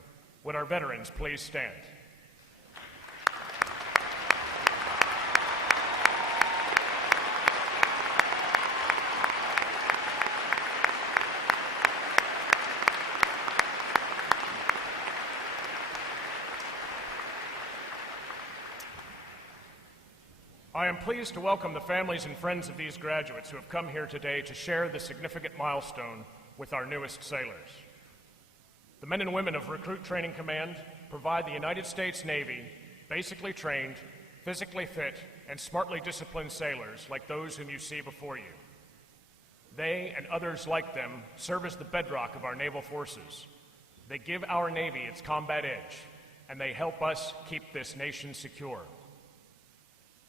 Would our veterans please stand? I am pleased to welcome the families and friends of these graduates who have come here today to share this significant milestone with our newest sailors. The men and women of Recruit Training Command provide the United States Navy basically trained, physically fit, and smartly disciplined sailors like those whom you see before you. They and others like them serve as the bedrock of our naval forces. They give our Navy its combat edge, and they help us keep this nation secure.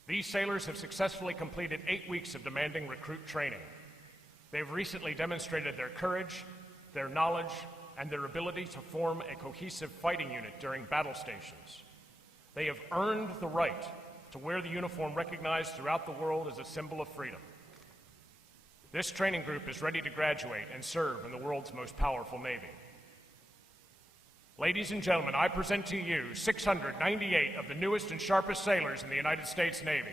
These sailors have successfully completed 8 weeks of demanding recruit training. They've recently demonstrated their courage, their knowledge, and their ability to form a cohesive fighting unit during battle stations. They have earned the right to wear the uniform recognized throughout the world as a symbol of freedom. This training group is ready to graduate and serve in the world's most powerful Navy. Ladies and gentlemen, I present to you 698 of the newest and sharpest sailors in the United States Navy.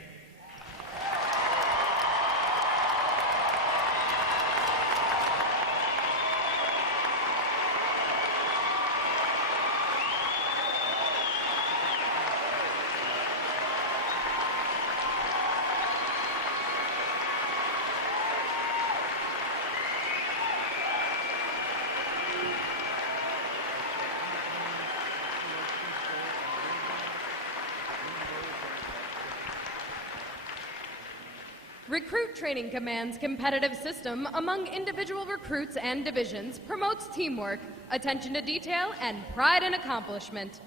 Recruit Training Command's competitive system among individual recruits and divisions promotes teamwork, attention to detail, and pride in accomplishment.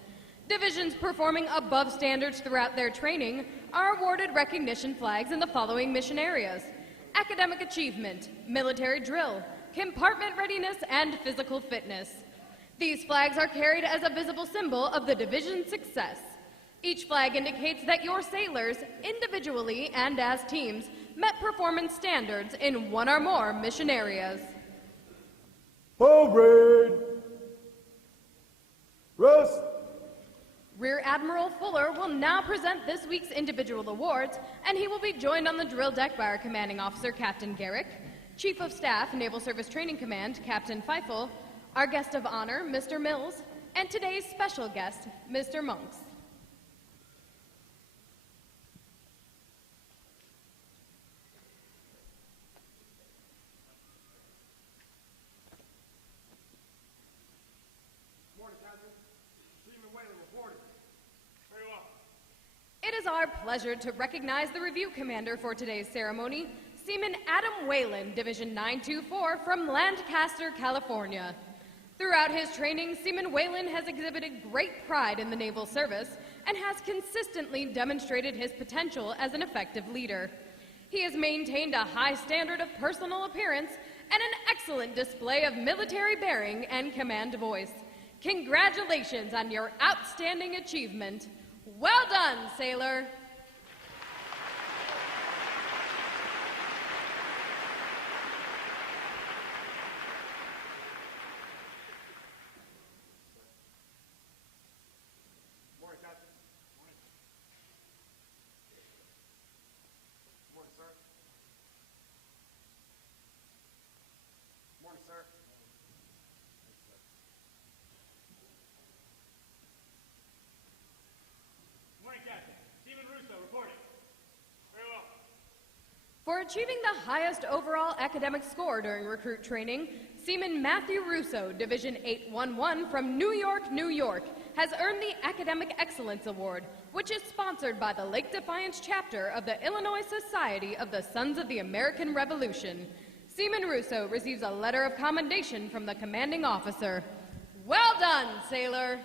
Divisions performing above standards throughout their training are awarded recognition flags in the following mission areas: academic achievement, military drill, compartment readiness, and physical fitness. These flags are carried as a visible symbol of the division's success. Each flag indicates that your sailors, individually and as teams, met performance standards in one or more mission areas. Full grade. Rest. Rear Admiral Fuller will now present this week's individual awards, and he will be joined on the drill deck by our commanding officer, Captain Garrick, Chief of Staff, Naval Service Training Command, Captain Feifel, our guest of honor, Mr. Mills, and today's special guest, Mr. Monks. It is our pleasure to recognize the review commander for today's ceremony, Seaman Adam Whalen, Division 924 from Lancaster, California. Throughout his training, Seaman Whalen has exhibited great pride in the naval service and has consistently demonstrated his potential as an effective leader. He has maintained a high standard of personal appearance and an excellent display of military bearing and command voice. Congratulations on your outstanding achievement. Well done, sailor. For achieving the highest overall academic score during recruit training, Seaman Matthew Russo, Division 811 from New York, New York, has earned the Academic Excellence Award, which is sponsored by the Lake Defiance chapter of the Illinois Society of the Sons of the American Revolution. Seaman Russo receives a letter of commendation from the commanding officer. Well done, sailor!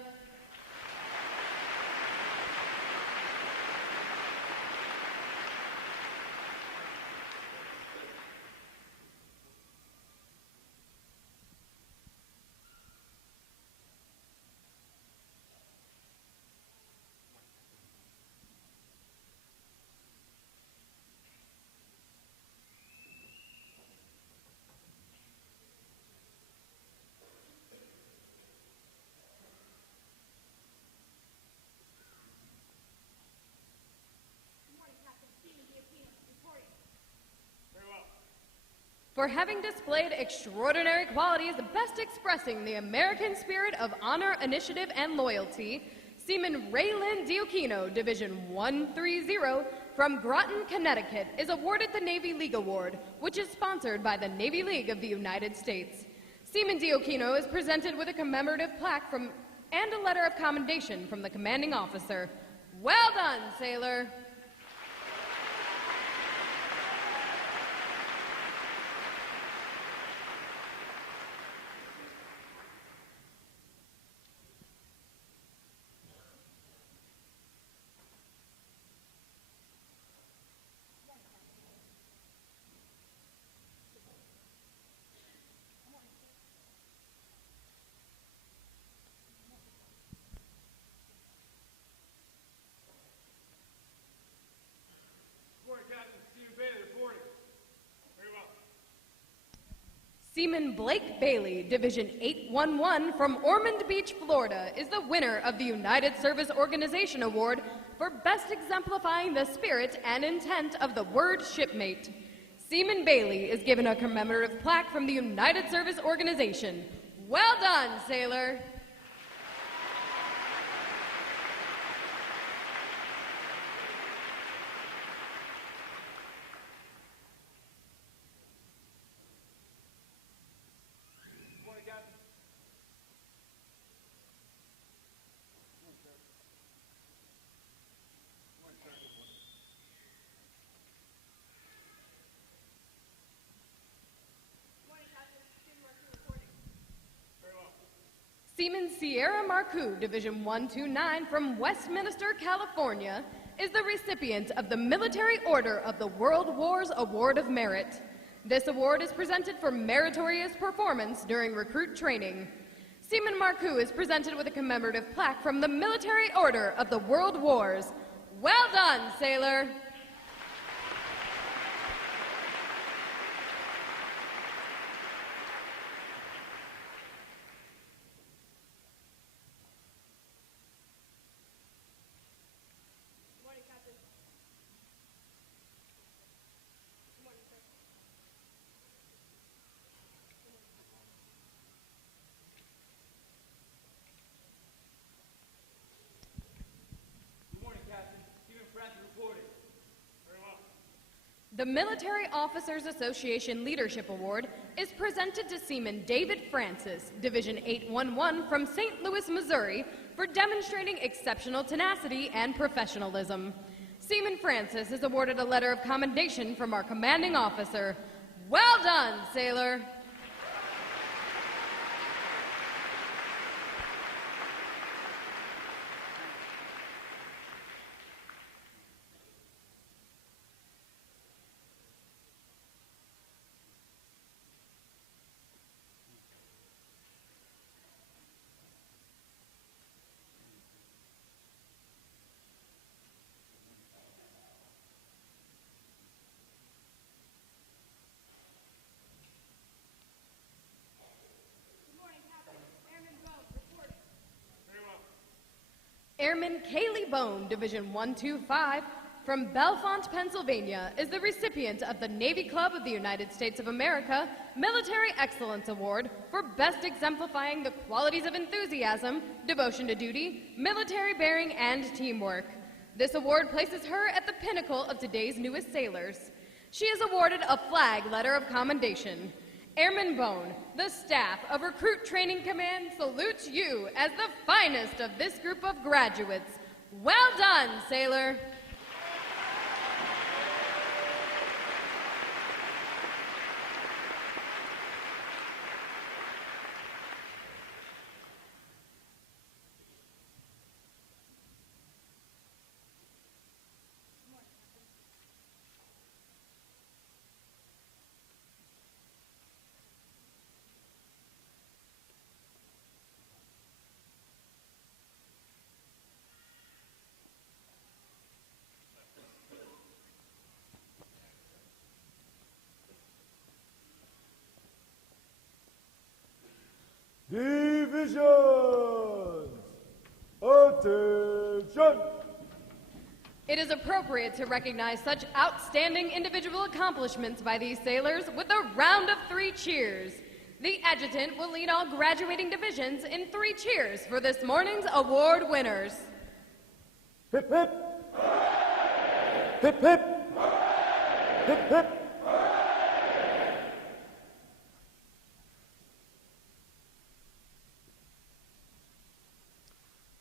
For having displayed extraordinary qualities best expressing the American spirit of honor, initiative, and loyalty, Seaman Raylyn Diokino, Division 130 from Groton, Connecticut, is awarded the Navy League Award, which is sponsored by the Navy League of the United States. Seaman Diokino is presented with a commemorative plaque and a letter of commendation from the commanding officer. Well done, sailor! Seaman Blake Bailey, Division 811 from Ormond Beach, Florida, is the winner of the United Service Organization Award for best exemplifying the spirit and intent of the word shipmate. Seaman Bailey is given a commemorative plaque from the United Service Organization. Well done, sailor! Seaman Sierra Marcoux, Division 129 from Westminster, California, is the recipient of the Military Order of the World Wars Award of Merit. This award is presented for meritorious performance during recruit training. Seaman Marcoux is presented with a commemorative plaque from the Military Order of the World Wars. Well done, sailor! The Military Officers Association Leadership Award is presented to Seaman David Francis, Division 811 from St. Louis, Missouri, for demonstrating exceptional tenacity and professionalism. Seaman Francis is awarded a letter of commendation from our commanding officer. Well done, sailor! Airman Kaylee Bone, Division 125, from Bellefonte, Pennsylvania, is the recipient of the Navy Club of the United States of America Military Excellence Award for best exemplifying the qualities of enthusiasm, devotion to duty, military bearing, and teamwork. This award places her at the pinnacle of today's newest sailors. She is awarded a flag letter of commendation. Airman Bone, the staff of Recruit Training Command salutes you as the finest of this group of graduates. Well done, sailor. Divisions! Attention! It is appropriate to recognize such outstanding individual accomplishments by these sailors with a round of 3 cheers. The adjutant will lead all graduating divisions in 3 cheers for this morning's award winners. Hip hip! Hip hip! Hip hip!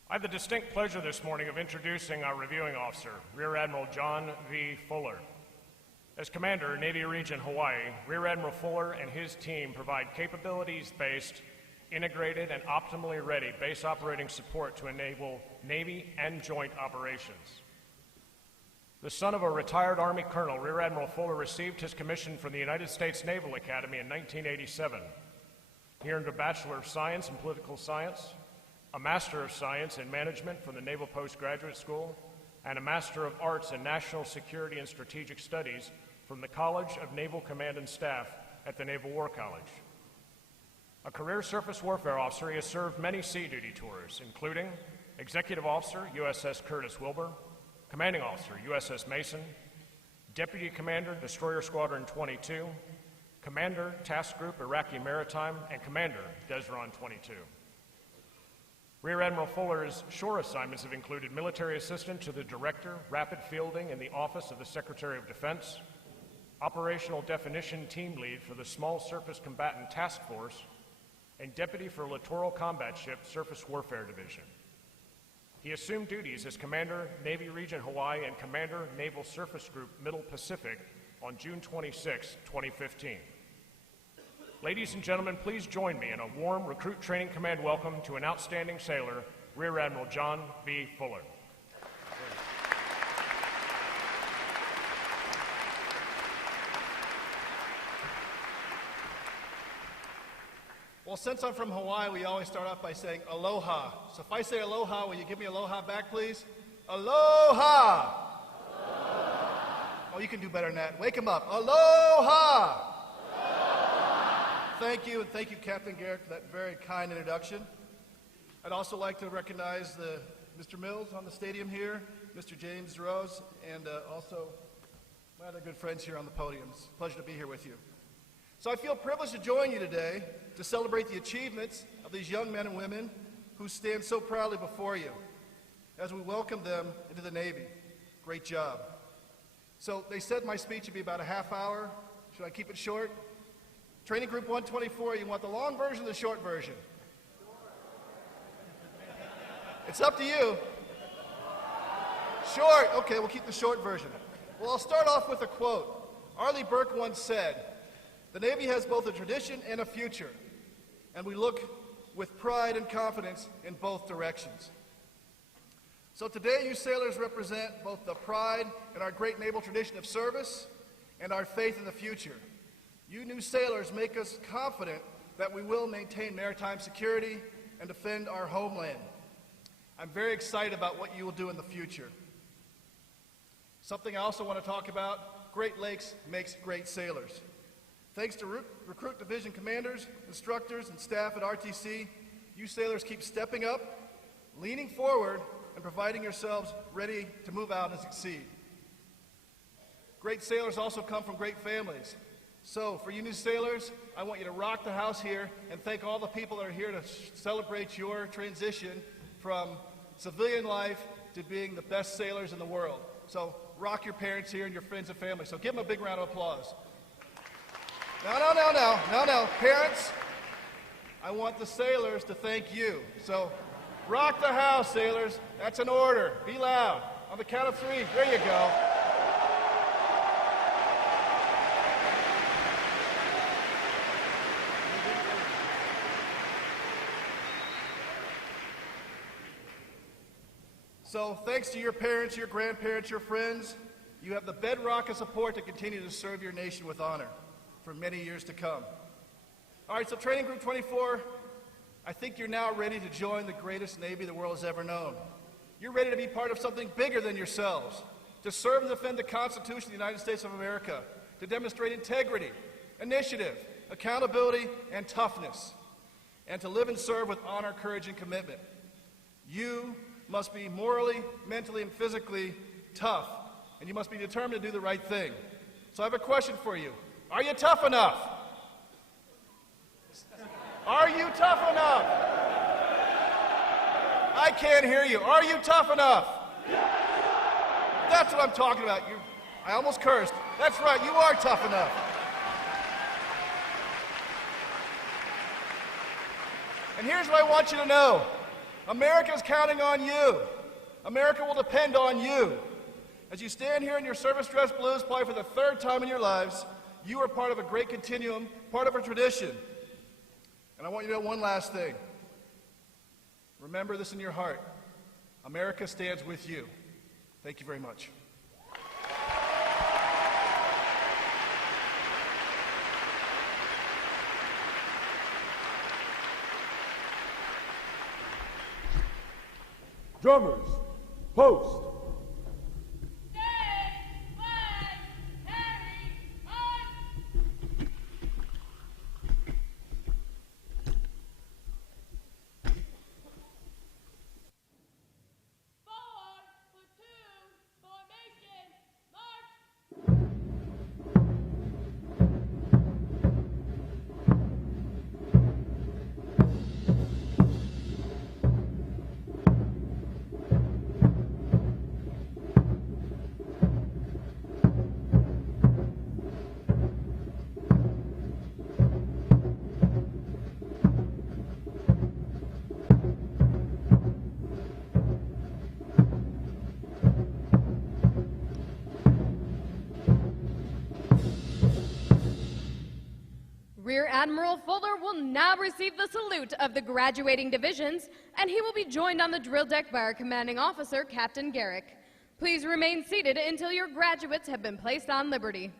I have the distinct pleasure this morning of introducing our reviewing officer, Rear Admiral John V. Fuller. As Commander, Navy Region Hawaii, Rear Admiral Fuller and his team provide capabilities-based, integrated, and optimally ready base operating support to enable Navy and joint operations. The son of a retired Army colonel, Rear Admiral Fuller received his commission from the United States Naval Academy in 1987. He earned a Bachelor of Science in Political Science, a Master of Science in Management from the Naval Postgraduate School, and a Master of Arts in National Security and Strategic Studies from the College of Naval Command and Staff at the Naval War College. A career surface warfare officer, he has served many sea duty tours, including Executive Officer, USS Curtis Wilbur, Commanding Officer, USS Mason, Deputy Commander, Destroyer Squadron 22, Commander, Task Group, Iraqi Maritime, and Commander, Desron 22. Rear Admiral Fuller's shore assignments have included military assistant to the Director, Rapid Fielding in the Office of the Secretary of Defense, Operational Definition Team Lead for the Small Surface Combatant Task Force, and Deputy for Littoral Combat Ship Surface Warfare Division. He assumed duties as Commander, Navy Region Hawaii, and Commander, Naval Surface Group Middle Pacific on June 26, 2015. Ladies and gentlemen, please join me in a warm Recruit Training Command welcome to an outstanding sailor, Rear Admiral John V. Fuller. Well, since I'm from Hawaii, we always start off by saying aloha. So if I say aloha, will you give me aloha back, please? Aloha! Oh, you can do better than that. Wake him up. Aloha! Thank you, and thank you, Captain Garrett, for that very kind introduction. I'd also like to recognize Mr. Mills on the stadium here, Mr. James Rose, and also my other good friends here on the podium. It's a pleasure to be here with you. So I feel privileged to join you today to celebrate the achievements of these young men and women who stand so proudly before you as we welcome them into the Navy. Great job. So they said my speech would be about a half hour. Should I keep it short? Training Group 124, you want the long version or the short version? It's up to you. Short. Okay, we'll keep the short version. Well, I'll start off with a quote. Arleigh Burke once said, "The Navy has both a tradition and a future, and we look with pride and confidence in both directions." So today, you sailors represent both the pride in our great naval tradition of service and our faith in the future. You new sailors make us confident that we will maintain maritime security and defend our homeland. I'm very excited about what you will do in the future. Something I also want to talk about, Great Lakes makes great sailors. Thanks to Recruit Division commanders, instructors, and staff at RTC, you sailors keep stepping up, leaning forward, and providing yourselves ready to move out and succeed. Great sailors also come from great families. So, for you new sailors, I want you to rock the house here and thank all the people that are here to celebrate your transition from civilian life to being the best sailors in the world. So, rock your parents here and your friends and family. So give them a big round of applause. No. Parents, I want the sailors to thank you. So rock the house, sailors. That's an order. Be loud. On the count of 3. There you go. So thanks to your parents, your grandparents, your friends, you have the bedrock of support to continue to serve your nation with honor for many years to come. All right, so Training Group 24, I think you're now ready to join the greatest Navy the world has ever known. You're ready to be part of something bigger than yourselves, to serve and defend the Constitution of the United States of America, to demonstrate integrity, initiative, accountability, and toughness, and to live and serve with honor, courage, and commitment. You must be morally, mentally, and physically tough, and you must be determined to do the right thing. So I have a question for you. Are you tough enough? Are you tough enough? I can't hear you. Are you tough enough? That's what I'm talking about. I almost cursed. That's right, you are tough enough. And here's what I want you to know. America's counting on you. America will depend on you. As you stand here in your service dress blues, probably for the 3rd time in your lives, you are part of a great continuum, part of a tradition. And I want you to know one last thing. Remember this in your heart. America stands with you. Thank you very much. Drummers, post. Rear Admiral Fuller will now receive the salute of the graduating divisions, and he will be joined on the drill deck by our commanding officer, Captain Garrick. Please remain seated until your graduates have been placed on liberty.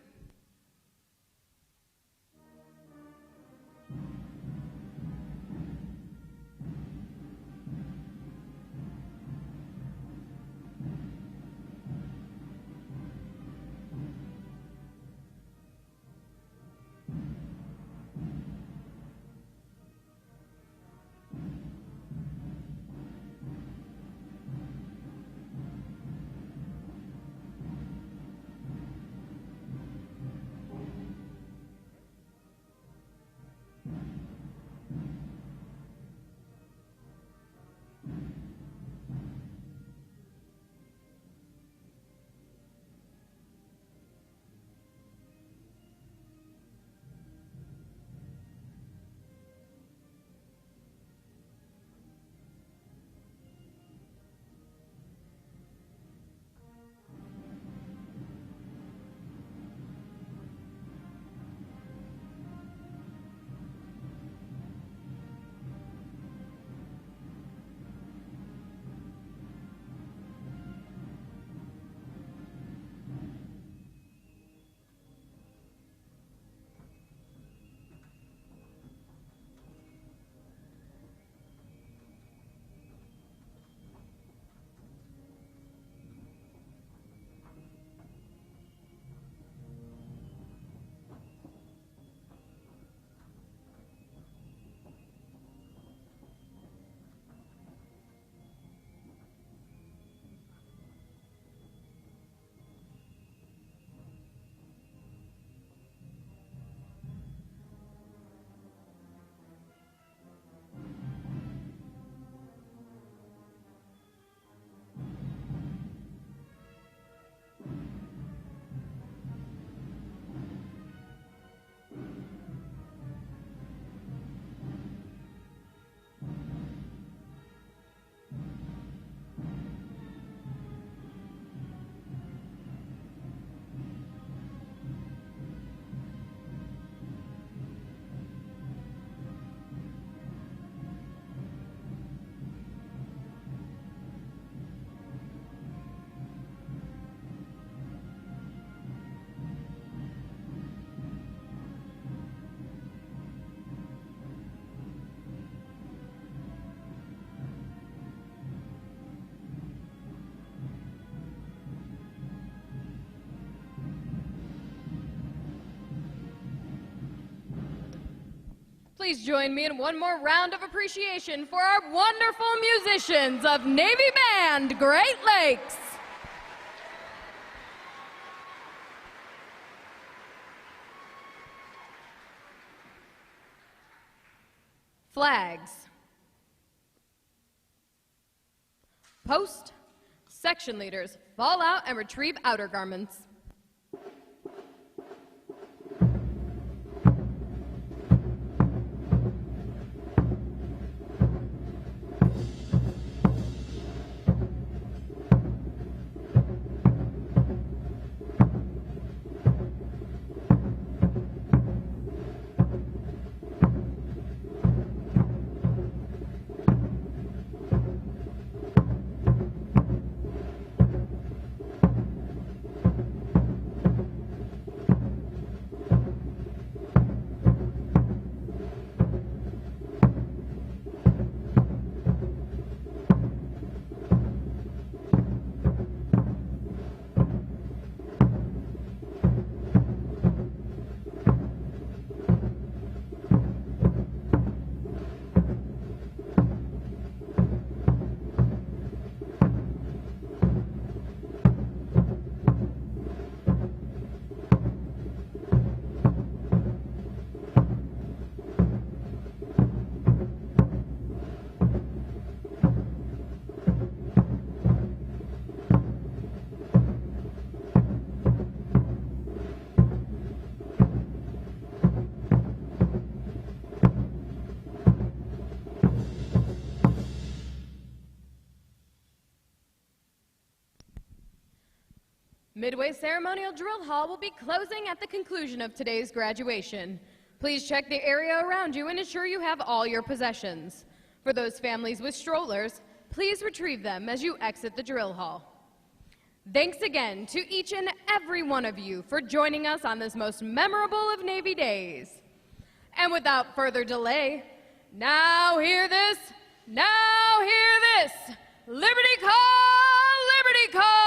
Please join me in one more round of appreciation for our wonderful musicians of Navy Band Great Lakes. Flags. Post. Section leaders, fall out and retrieve outer garments. Midway Ceremonial Drill Hall will be closing at the conclusion of today's graduation. Please check the area around you and ensure you have all your possessions. For those families with strollers, please retrieve them as you exit the drill hall. Thanks again to each and every one of you for joining us on this most memorable of Navy days. And without further delay, now hear this, now hear this. Liberty Call, Liberty Call!